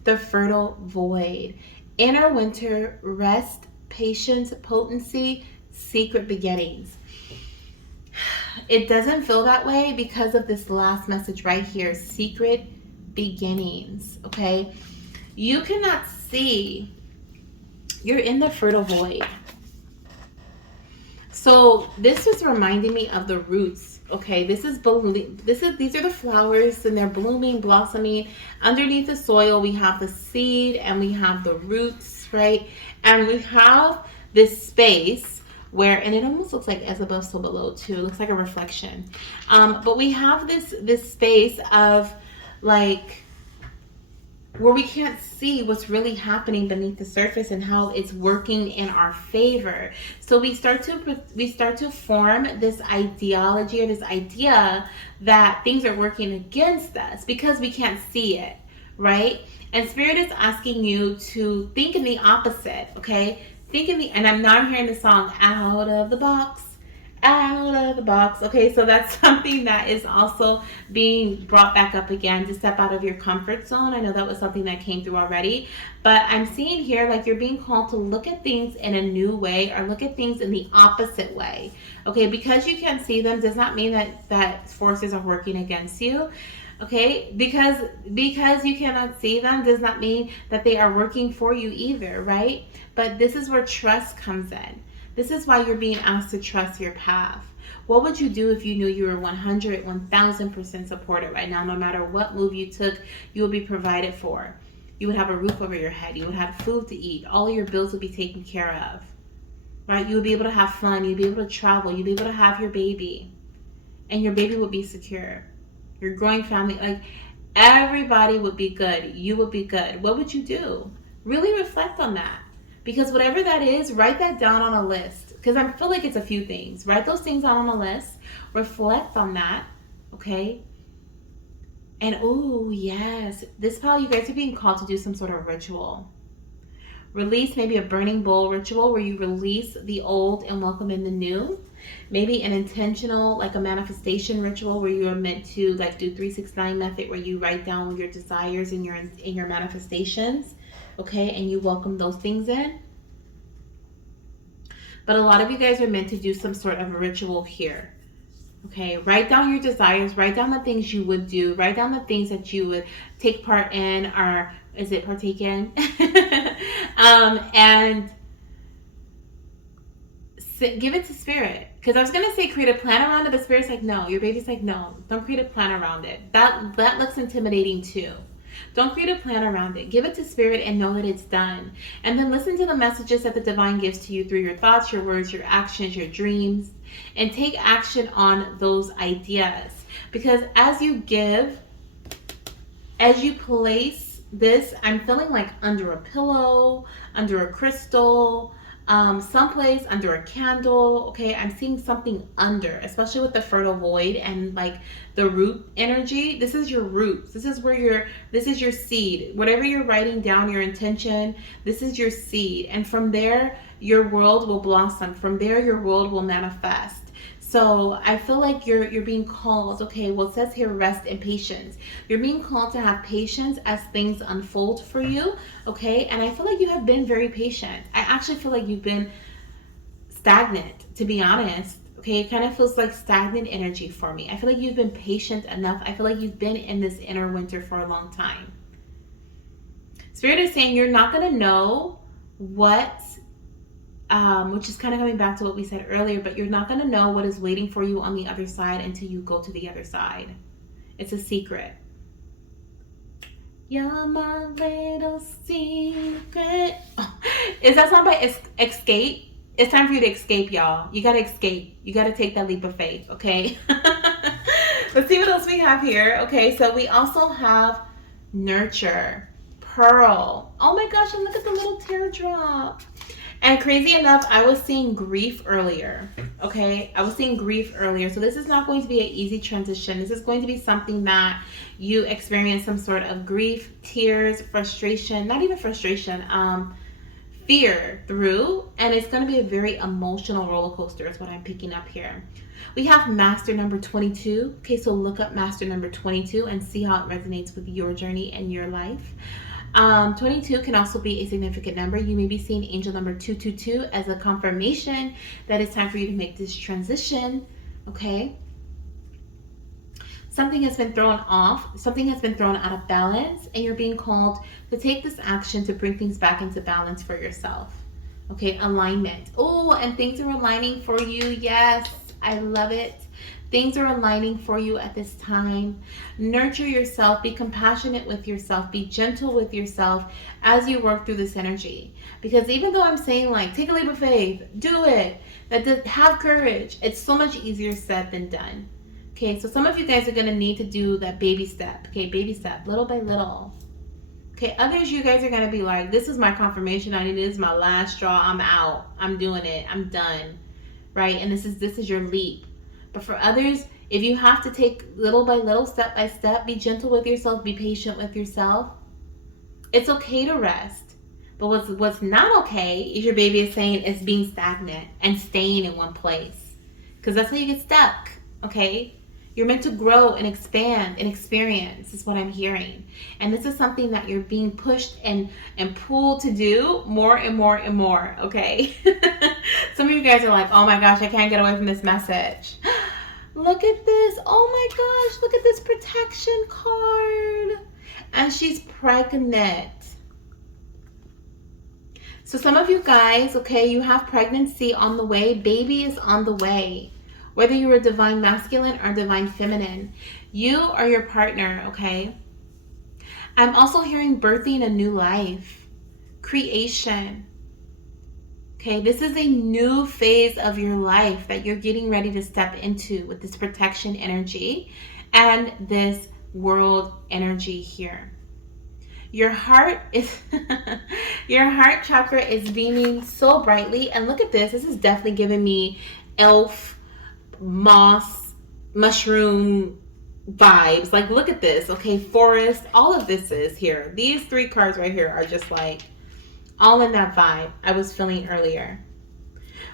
The fertile void. Inner winter, rest, patience, potency, secret beginnings. It doesn't feel that way because of this last message right here. Secret beginnings, okay? You cannot see. You're in the fertile void. So this is reminding me of the roots. Okay, these are the flowers and they're blooming, blossoming. Underneath the soil, we have the seed and we have the roots, right? And we have this space where, and it almost looks like as above, so below too. It looks like a reflection. But we have this space of like, where we can't see what's really happening beneath the surface and how it's working in our favor. So we start to form this ideology or this idea that things are working against us because we can't see it, right? And Spirit is asking you to think in the opposite, okay? And I'm now hearing the song out of the box. Okay, so that's something that is also being brought back up again, to step out of your comfort zone. I know that was something that came through already, but I'm seeing here like you're being called to look at things in a new way or look at things in the opposite way. Okay, because you can't see them does not mean that forces are working against you. Okay, because you cannot see them does not mean that they are working for you either, right? But this is where trust comes in. This is why you're being asked to trust your path. What would you do if you knew you were 1000% supported right now? No matter what move you took, you would be provided for. You would have a roof over your head. You would have food to eat. All of your bills would be taken care of. Right? You would be able to have fun. You'd be able to travel. You'd be able to have your baby. And your baby would be secure. your growing family, like everybody would be good. You would be good. What would you do? Really reflect on that. Because whatever that is, write that down on a list. Because I feel like it's a few things. Write those things down on a list. Reflect on that. Okay? And oh, yes. This pile, you guys are being called to do some sort of ritual. Release maybe a burning bowl ritual where you release the old and welcome in the new. Maybe an intentional, like a manifestation ritual where you are meant to like do 369 method where you write down your desires and your manifestations, okay, and you welcome those things in. But a lot of you guys are meant to do some sort of a ritual here. Okay, write down your desires, write down the things you would do, write down the things that you would take part in, or is it partake in? And give it to Spirit. Because I was going to say create a plan around it, but Spirit's like, no. Your baby's like, no, don't create a plan around it. That looks intimidating too. Don't create a plan around it. Give it to Spirit and know that it's done. And then listen to the messages that the Divine gives to you through your thoughts, your words, your actions, your dreams. And take action on those ideas. Because as you give, as you place this, I'm feeling like under a pillow, under a crystal, someplace under a candle. Okay, I'm seeing something under, especially with the fertile void and like the root energy. This is your roots. This is where this is your seed. Whatever you're writing down, your intention, this is your seed. And from there, your world will blossom. From there, your world will manifest. So I feel like you're being called, okay, well, it says here, rest and patience. You're being called to have patience as things unfold for you, okay? And I feel like you have been very patient. I actually feel like you've been stagnant, to be honest, okay? It kind of feels like stagnant energy for me. I feel like you've been patient enough. I feel like you've been in this inner winter for a long time. Spirit is saying you're not going to know what... which is kind of coming back to what we said earlier, but you're not going to know what is waiting for you on the other side until you go to the other side. It's a secret. You're my little secret. Oh, is that song by Escape? It's time for you to escape, y'all. You got to escape. You got to take that leap of faith, okay? Let's see what else we have here. Okay, so we also have Nurture, Pearl. Oh my gosh, and look at the little teardrop. And crazy enough, I was seeing grief earlier, okay? I was seeing grief earlier. So this is not going to be an easy transition. This is going to be something that you experience some sort of grief, tears, frustration, not even frustration, fear through. And it's going to be a very emotional roller coaster is what I'm picking up here. We have Master number 22. Okay, so look up Master number 22 and see how it resonates with your journey and your life. 22 can also be a significant number. You may be seeing angel number 222 as a confirmation that it's time for you to make this transition. Okay. Something has been thrown off. Something has been thrown out of balance, and you're being called to take this action to bring things back into balance for yourself. Okay. Alignment. Oh, and things are aligning for you. Yes. I love it. Things are aligning for you at this time. Nurture yourself. Be compassionate with yourself. Be gentle with yourself as you work through this energy. Because even though I'm saying like, take a leap of faith, do it, have courage, it's so much easier said than done. Okay, so some of you guys are going to need to do that baby step. Okay, baby step, little by little. Okay, others, you guys are going to be like, this is my confirmation. I need this is my last straw. I'm out. I'm doing it. I'm done. Right? And this is your leap. But for others, if you have to take little by little, step by step, be gentle with yourself, be patient with yourself. It's okay to rest. But what's not okay is your baby is saying it's being stagnant and staying in one place. Because that's how you get stuck, okay? You're meant to grow and expand and experience is what I'm hearing. And this is something that you're being pushed and pulled to do more and more and more, okay? Some of you guys are like, oh my gosh, I can't get away from this message. Look at this. Oh my gosh, look at this protection card. And she's pregnant. So some of you guys, okay, you have pregnancy on the way. Baby is on the way. Whether you're a divine masculine or divine feminine, you are your partner, okay? I'm also hearing birthing a new life, creation. Okay, this is a new phase of your life that you're getting ready to step into with this protection energy. and this world energy here. Your heart is your heart chakra is beaming so brightly, and look at this. This is definitely giving me elf, moss, mushroom vibes. Like, look at this. Okay, forest, all of this is here. These three cards right here are just like all in that vibe I was feeling earlier.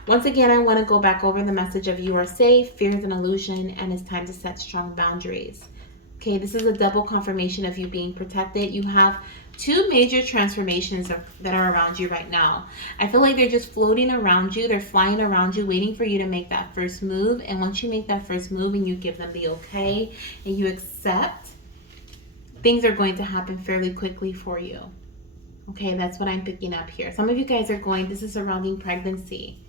Once again, I want to go back over the message of you are safe, fear is an illusion, and it's time to set strong boundaries. Okay, this is a double confirmation of you being protected. You have two major transformations that are around you right now. I feel like they're just floating around you. They're flying around you, waiting for you to make that first move. And once you make that first move and you give them the okay and you accept, things are going to happen fairly quickly for you. Okay, that's what I'm picking up here. Some of you guys are going, this is surrounding pregnancy.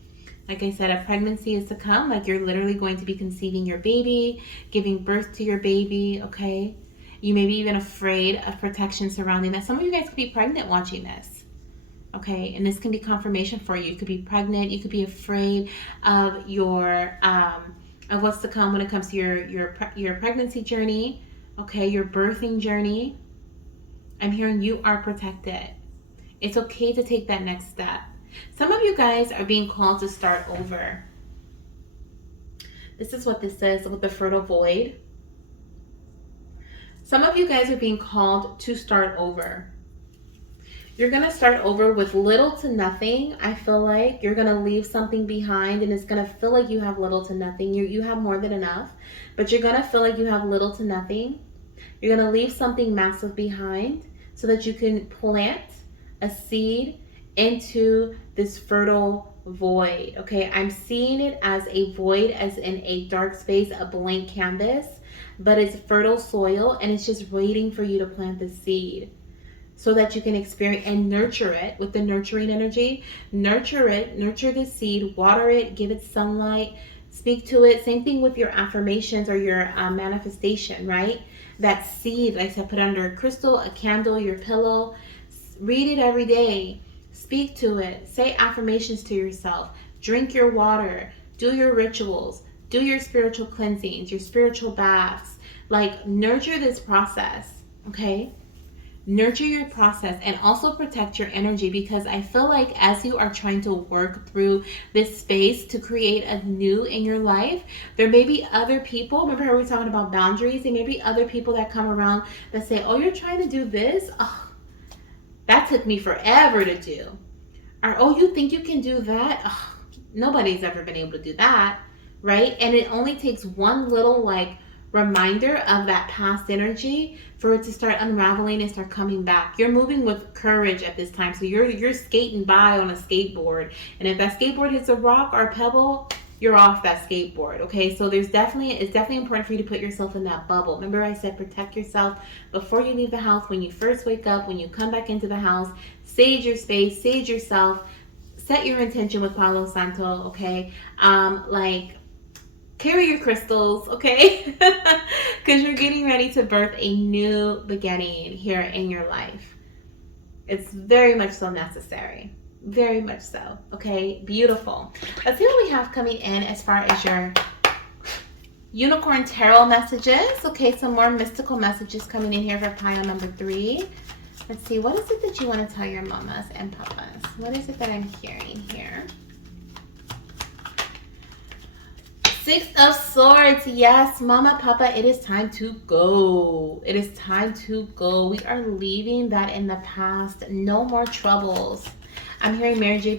Like I said, a pregnancy is to come. Like, you're literally going to be conceiving your baby, giving birth to your baby, okay? You may be even afraid of protection surrounding that. Some of you guys could be pregnant watching this, okay? And this can be confirmation for you. You could be pregnant. You could be afraid of your, of what's to come when it comes to your pregnancy journey, okay? Your birthing journey. I'm hearing you are protected. It's okay to take that next step. Some of you guys are being called to start over. This is what this says with the fertile void. Some of you guys are being called to start over. You're going to start over with little to nothing. I feel like you're going to leave something behind, and it's going to feel like you have little to nothing. You have more than enough, but you're going to feel like you have little to nothing. You're going to leave something massive behind so that you can plant a seed into this fertile void. Okay, I'm seeing it as a void, as in a dark space, a blank canvas, but it's fertile soil, and it's just waiting for you to plant the seed so that you can experience and nurture it with the nurturing energy. Nurture it, nurture the seed, water it, give it sunlight, speak to it. Same thing with your affirmations or your manifestation, right? That seed, like I said, put under a crystal, a candle, your pillow. Read it every day. Speak to it. Say affirmations to yourself. Drink your water. Do your rituals. Do your spiritual cleansings, your spiritual baths. Like, nurture this process, okay? Nurture your process, and also protect your energy, because I feel like as you are trying to work through this space to create a new in your life, there may be other people. Remember how we were talking about boundaries? There may be other people that come around that say, oh, you're trying to do this? Oh, that took me forever to do. Or, oh, you think you can do that? Oh, nobody's ever been able to do that, right? And it only takes one little reminder of that past energy for it to start unraveling and start coming back. You're moving with courage at this time. So you're skating by on a skateboard. And if that skateboard hits a rock or a pebble, you're off that skateboard, okay? So it's definitely important for you to put yourself in that bubble. Remember I said protect yourself before you leave the house, when you first wake up, when you come back into the house. Sage your space, sage yourself, set your intention with Palo Santo, okay? Carry your crystals, okay? Because you're getting ready to birth a new beginning here in your life. It's very much so necessary. Very much so. Okay, beautiful. Let's see what we have coming in as far as your unicorn tarot messages. Okay, some more mystical messages coming in here for pile number 3. Let's see, what is it that you want to tell your mamas and papas? What is it that I'm hearing here? 6 of Swords. Yes, Mama, Papa, it is time to go. It is time to go. We are leaving that in the past. No more troubles. I'm hearing Mary J.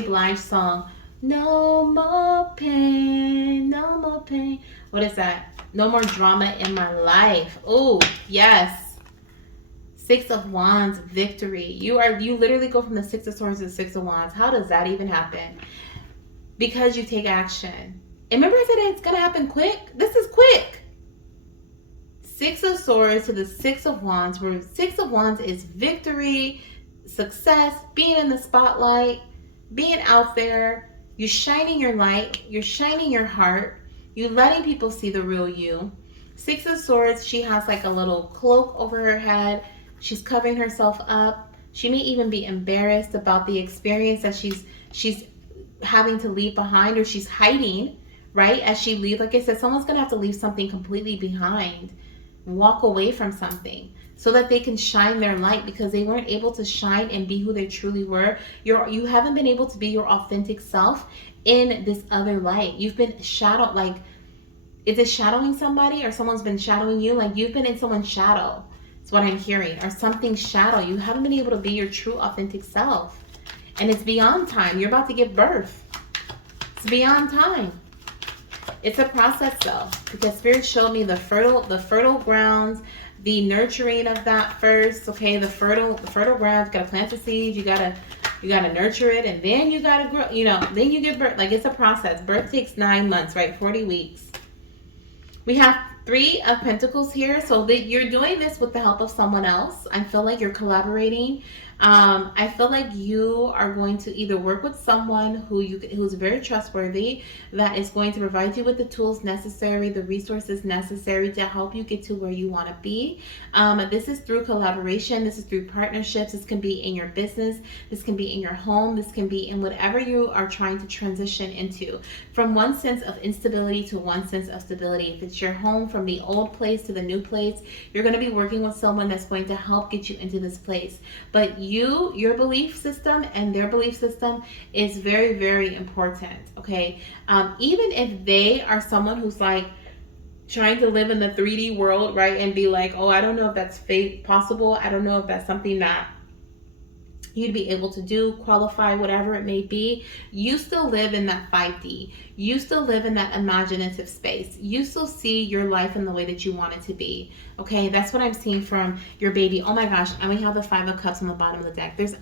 Blige song, No More Pain, No More Pain. What is that? No more drama in my life. Oh, yes. 6 of Wands, victory. You literally go from the 6 of Swords to the 6 of Wands. How does that even happen? Because you take action. And remember I said it's going to happen quick? This is quick. 6 of Swords to the 6 of Wands, where 6 of Wands is victory, success, being in the spotlight, being out there. You're shining your light. You're shining your heart. You're letting people see the real you. 6 of Swords, she has like a little cloak over her head. She's covering herself up. She may even be embarrassed about the experience that she's having to leave behind, or she's hiding, right? As she leaves, like I said, someone's going to have to leave something completely behind, walk away from something so that they can shine their light, because they weren't able to shine and be who they truly were. You haven't been able to be your authentic self in this other light. You've been shadowed. Like, is it shadowing somebody, or someone's been shadowing you? Like, you've been in someone's shadow. That's what I'm hearing. Or something shadow. You haven't been able to be your true authentic self. And it's beyond time. You're about to give birth. It's beyond time. It's a process though, because Spirit showed me the fertile grounds, the nurturing of that first. Okay, the fertile grounds. You gotta plant the seeds. You gotta nurture it, and then you gotta grow. You know, then you give birth. Like, it's a process. Birth takes 9 months, right? 40 weeks. We have 3 of Pentacles here, so that you're doing this with the help of someone else. I feel like you're collaborating. I feel like you are going to either work with someone who's very trustworthy, that is going to provide you with the tools necessary, the resources necessary to help you get to where you want to be. This is through collaboration. This is through partnerships. This can be in your business. This can be in your home. This can be in whatever you are trying to transition into, from one sense of instability to one sense of stability. If it's your home, from the old place to the new place, you're going to be working with someone that's going to help get you into this place. But your belief system and their belief system is very, very important. Okay. Even if they are someone who's like trying to live in the 3D world, right, and be like, oh, I don't know if that's possible. I don't know if that's something that you'd be able to do, qualify, whatever it may be. You still live in that 5D. You still live in that imaginative space. You still see your life in the way that you want it to be. Okay, that's what I'm seeing from your baby. Oh my gosh, and we have the 5 of Cups on the bottom of the deck. There's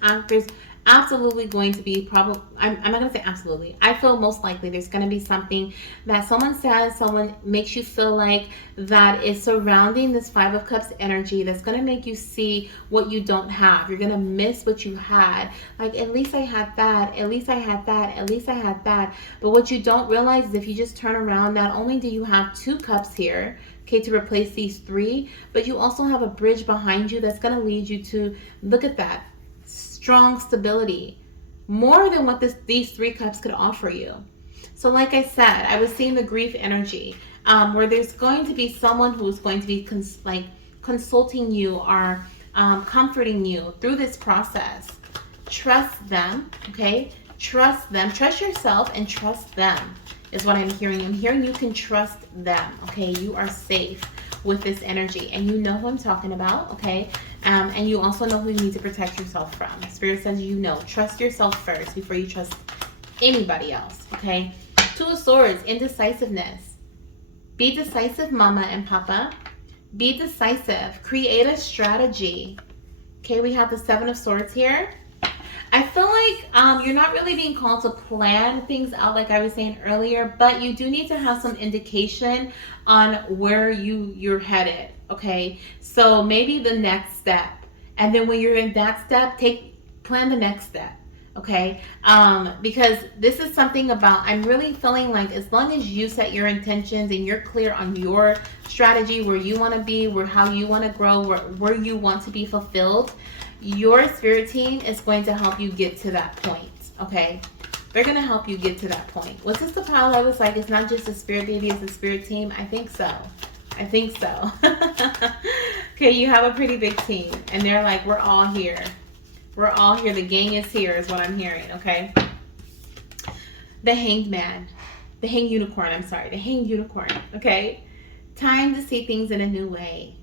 absolutely going to be I'm not going to say absolutely. I feel most likely there's going to be something that someone says, someone makes you feel like, that is surrounding this 5 of Cups energy, that's going to make you see what you don't have. You're going to miss what you had. Like, at least I had that. At least I had that. At least I had that. But what you don't realize is, if you just turn around, not only do you have 2 cups here, okay, to replace these 3, but you also have a bridge behind you that's going to lead you to, look at that, strong stability, more than what these 3 cups could offer you. So like I said, I was seeing the grief energy, where there's going to be someone who's going to be consulting you, or comforting you through this process. Trust them, okay? Trust them. Trust yourself and trust them is what I'm hearing. I'm hearing you can trust them, okay? You are safe with this energy, and you know who I'm talking about, okay? And you also know who you need to protect yourself from. Spirit says, trust yourself first before you trust anybody else, okay? 2 of Swords, indecisiveness. Be decisive, mama and papa. Be decisive. Create a strategy. Okay, we have the 7 of Swords here. I feel like you're not really being called to plan things out, like I was saying earlier, but you do need to have some indication on where you're headed, okay? So maybe the next step, and then when you're in that step, plan the next step, okay? Because this is something about, I'm really feeling like, as long as you set your intentions and you're clear on your strategy, where you want to be, how you want to grow, where you want to be fulfilled, your spirit team is going to help you get to that point, okay? They're going to help you get to that point. Was this the pile? I was like, it's not just a spirit baby, it's a spirit team. I think so. Okay, you have a pretty big team, and they're like, we're all here. We're all here. The gang is here is what I'm hearing, okay? The Hanged Man. The Hanged Unicorn, The Hanged Unicorn, okay? Time to see things in a new way.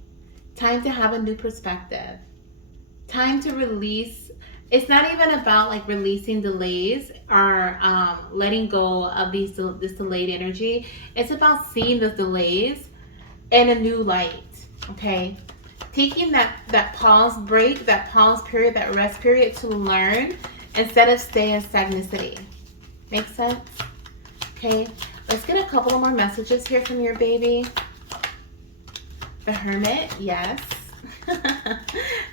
Time to have a new perspective. Time to release. It's not even about like releasing delays or letting go of this delayed energy. It's about seeing the delays in a new light, okay? Taking that pause break, that pause period, that rest period to learn instead of stay in stagnicity. Make sense? Okay, let's get a couple of more messages here from your baby. The Hermit, yes.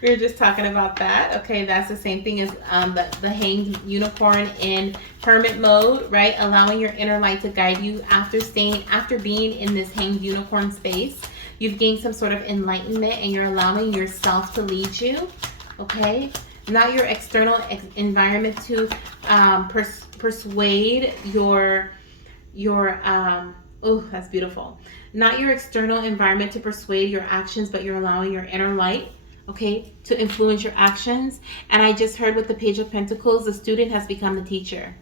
We were just talking about that. Okay, that's the same thing as the Hanged Unicorn in Hermit mode, right? Allowing your inner light to guide you after being in this Hanged Unicorn space. You've gained some sort of enlightenment, and you're allowing yourself to lead you, okay? Not your external environment to persuade your your oh, that's beautiful. Not your external environment to persuade your actions, but you're allowing your inner light, okay, to influence your actions. And I just heard with the Page of Pentacles, the student has become the teacher.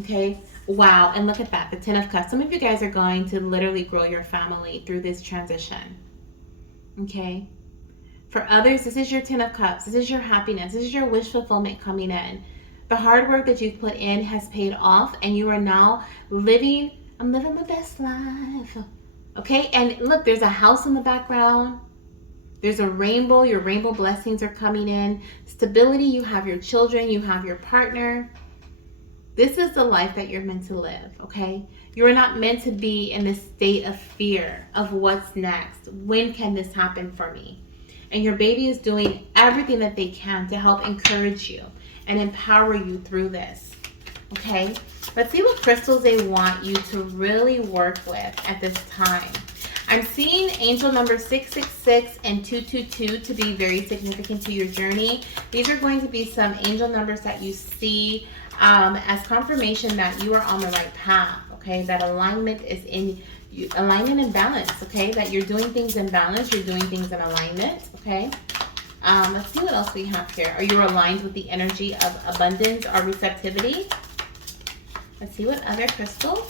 Okay. Wow. And look at that. The Ten of Cups. Some of you guys are going to literally grow your family through this transition. Okay. For others, this is your Ten of Cups. This is your happiness. This is your wish fulfillment coming in. The hard work that you've put in has paid off, and you are now living. I'm living my best life. Okay. And look, there's a house in the background. There's a rainbow. Your rainbow blessings are coming in. Stability. You have your children. You have your partner. This is the life that you're meant to live, okay? You're not meant to be in this state of fear of what's next. When can this happen for me? And your baby is doing everything that they can to help encourage you and empower you through this, okay? Let's see what crystals they want you to really work with at this time. I'm seeing angel number 666 and 222 to be very significant to your journey. These are going to be some angel numbers that you see as confirmation that you are on the right path, okay? That alignment is in alignment and balance, okay? That you're doing things in balance, you're doing things in alignment, okay? Let's see what else we have here. Are you aligned with the energy of abundance or receptivity? Let's see what other crystals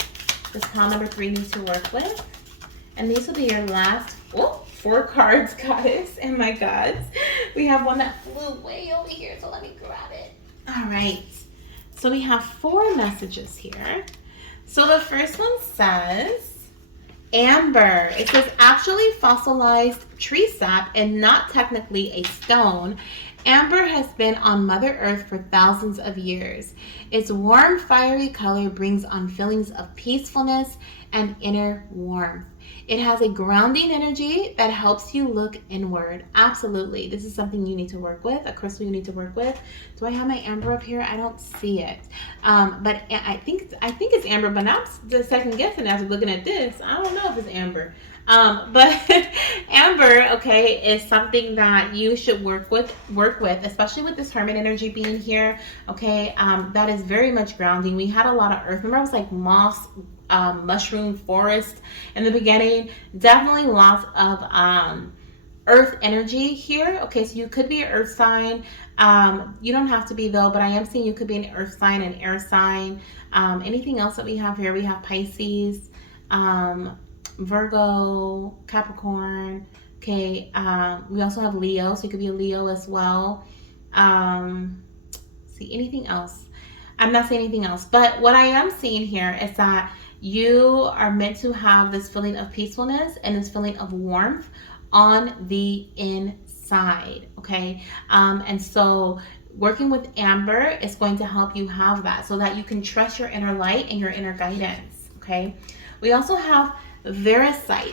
this pile number 3 needs to work with. And these will be your last 4 cards, goddess. And my gods, we have one that flew way over here, so let me grab it. All right. So we have 4 messages here. So the first one says, amber. It says, actually fossilized tree sap and not technically a stone. Amber has been on Mother Earth for thousands of years. Its warm, fiery color brings on feelings of peacefulness and inner warmth. It has a grounding energy that helps you look inward. Absolutely. This is something you need to work with, a crystal you need to work with. Do I have my amber up here? I don't see it. But I think it's amber, but now I'm the second guessing after looking at this. I don't know if it's amber. But amber, okay, is something that you should work with, especially with this hermit energy being here. Okay. That is very much grounding. We had a lot of earth. Remember, I was like moss, mushroom forest in the beginning. Definitely lots of earth energy here. Okay, so you could be an earth sign. You don't have to be though, but I am seeing you could be an earth sign, an air sign. Anything else that we have here? We have Pisces, Virgo, Capricorn. Okay, we also have Leo, so you could be a Leo as well. See, anything else? I'm not saying anything else, but what I am seeing here is that you are meant to have this feeling of peacefulness and this feeling of warmth on the inside, okay? And so working with amber is going to help you have that so that you can trust your inner light and your inner guidance, okay? We also have Verisite.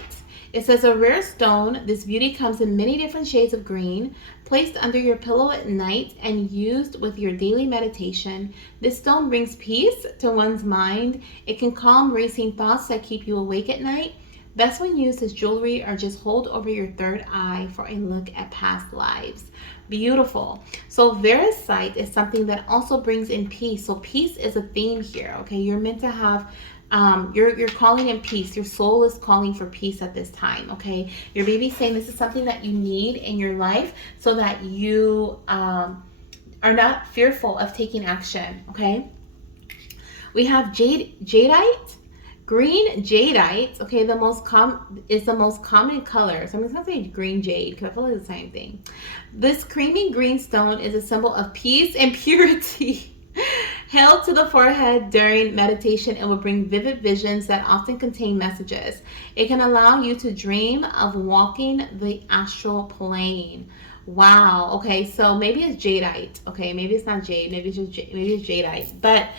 It says, a rare stone. This beauty comes in many different shades of green, placed under your pillow at night and used with your daily meditation. This stone brings peace to one's mind. It can calm racing thoughts that keep you awake at night. Best when used as jewelry or just hold over your third eye for a look at past lives. Beautiful. So Verisite is something that also brings in peace. So peace is a theme here, okay? You're meant to have you're calling in peace. Your soul is calling for peace at this time, okay? Your baby's saying this is something that you need in your life so that you are not fearful of taking action, okay? We have jadeite, green jadeite, okay? The most common color. So I'm just gonna say green jade because I feel like it's the same thing. This creamy green stone is a symbol of peace and purity. Held to the forehead during meditation, it will bring vivid visions that often contain messages. It can allow you to dream of walking the astral plane. Wow. Okay, so maybe it's jadeite. Okay, maybe it's not jade. Maybe it's jadeite. But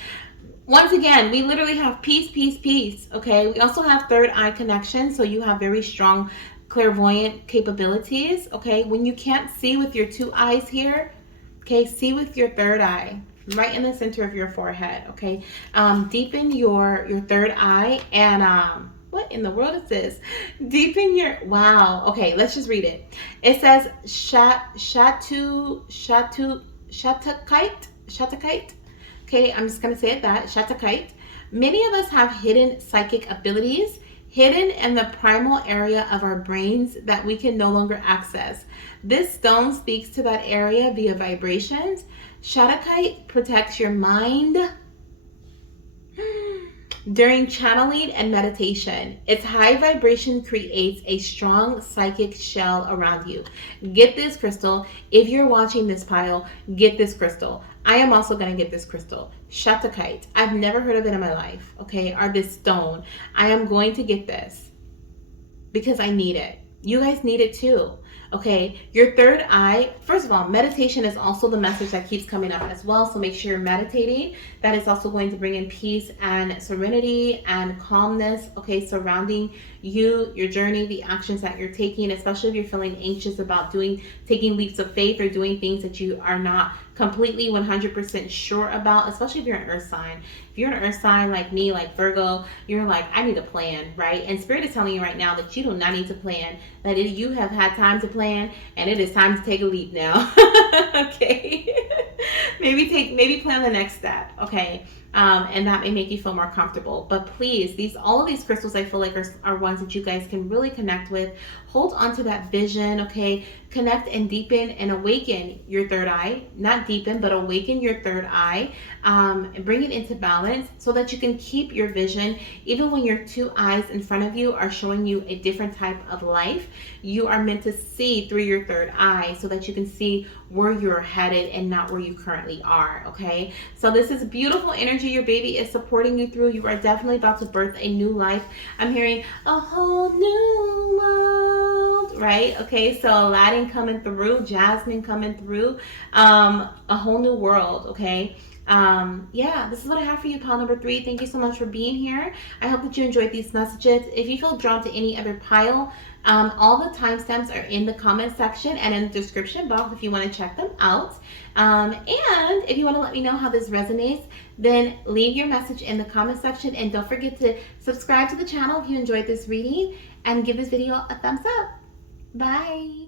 once again, we literally have peace, peace, peace. Okay, we also have third eye connection, so you have very strong clairvoyant capabilities. Okay, when you can't see with your 2 eyes here, okay, see with your third eye. Right in the center of your forehead, okay? Deepen your third eye and what in the world is this? Deepen your, wow. Okay, let's just read it. It says shatakite. Okay, I'm just gonna say it that, shatakite. Many of us have hidden psychic abilities, hidden in the primal area of our brains that we can no longer access. This stone speaks to that area via vibrations. Shadakite protects your mind during channeling and meditation. Its high vibration creates a strong psychic shell around you. Get this crystal. If you're watching this pile, get this crystal. I am also going to get this crystal. Shatakite. I've never heard of it in my life, okay? Or this stone. I am going to get this because I need it. You guys need it too. Okay, your third eye, first of all, meditation is also the message that keeps coming up as well. So make sure you're meditating. That is also going to bring in peace and serenity and calmness, okay, surrounding you, your journey, the actions that you're taking, especially if you're feeling anxious about taking leaps of faith or doing things that you are not completely 100% sure about, especially if you're an earth sign. If you're an earth sign like me, like Virgo, you're like, I need a plan, right? And Spirit is telling you right now that you do not need to plan, that you have had time to plan, and it is time to take a leap now. Okay. maybe plan the next step, okay? And that may make you feel more comfortable. But please, all of these crystals I feel like are ones that you guys can really connect with. Hold on to that vision, okay? Connect and deepen and awaken your third eye. Not deepen, but awaken your third eye. And bring it into balance so that you can keep your vision. Even when your two eyes in front of you are showing you a different type of life, you are meant to see through your third eye so that you can see where you're headed and not where you currently are, okay? So this is beautiful energy your baby is supporting you through. You are definitely about to birth a new life. I'm hearing a whole new world, right? Okay, so Aladdin coming through, Jasmine coming through, a whole new world, okay? Yeah, this is what I have for you, pile number 3. Thank you so much for being here. I hope that you enjoyed these messages. If you feel drawn to any other pile, all the timestamps are in the comment section and in the description box if you want to check them out. And if you want to let me know how this resonates, then leave your message in the comment section, and don't forget to subscribe to the channel if you enjoyed this reading, and give this video a thumbs up. Bye.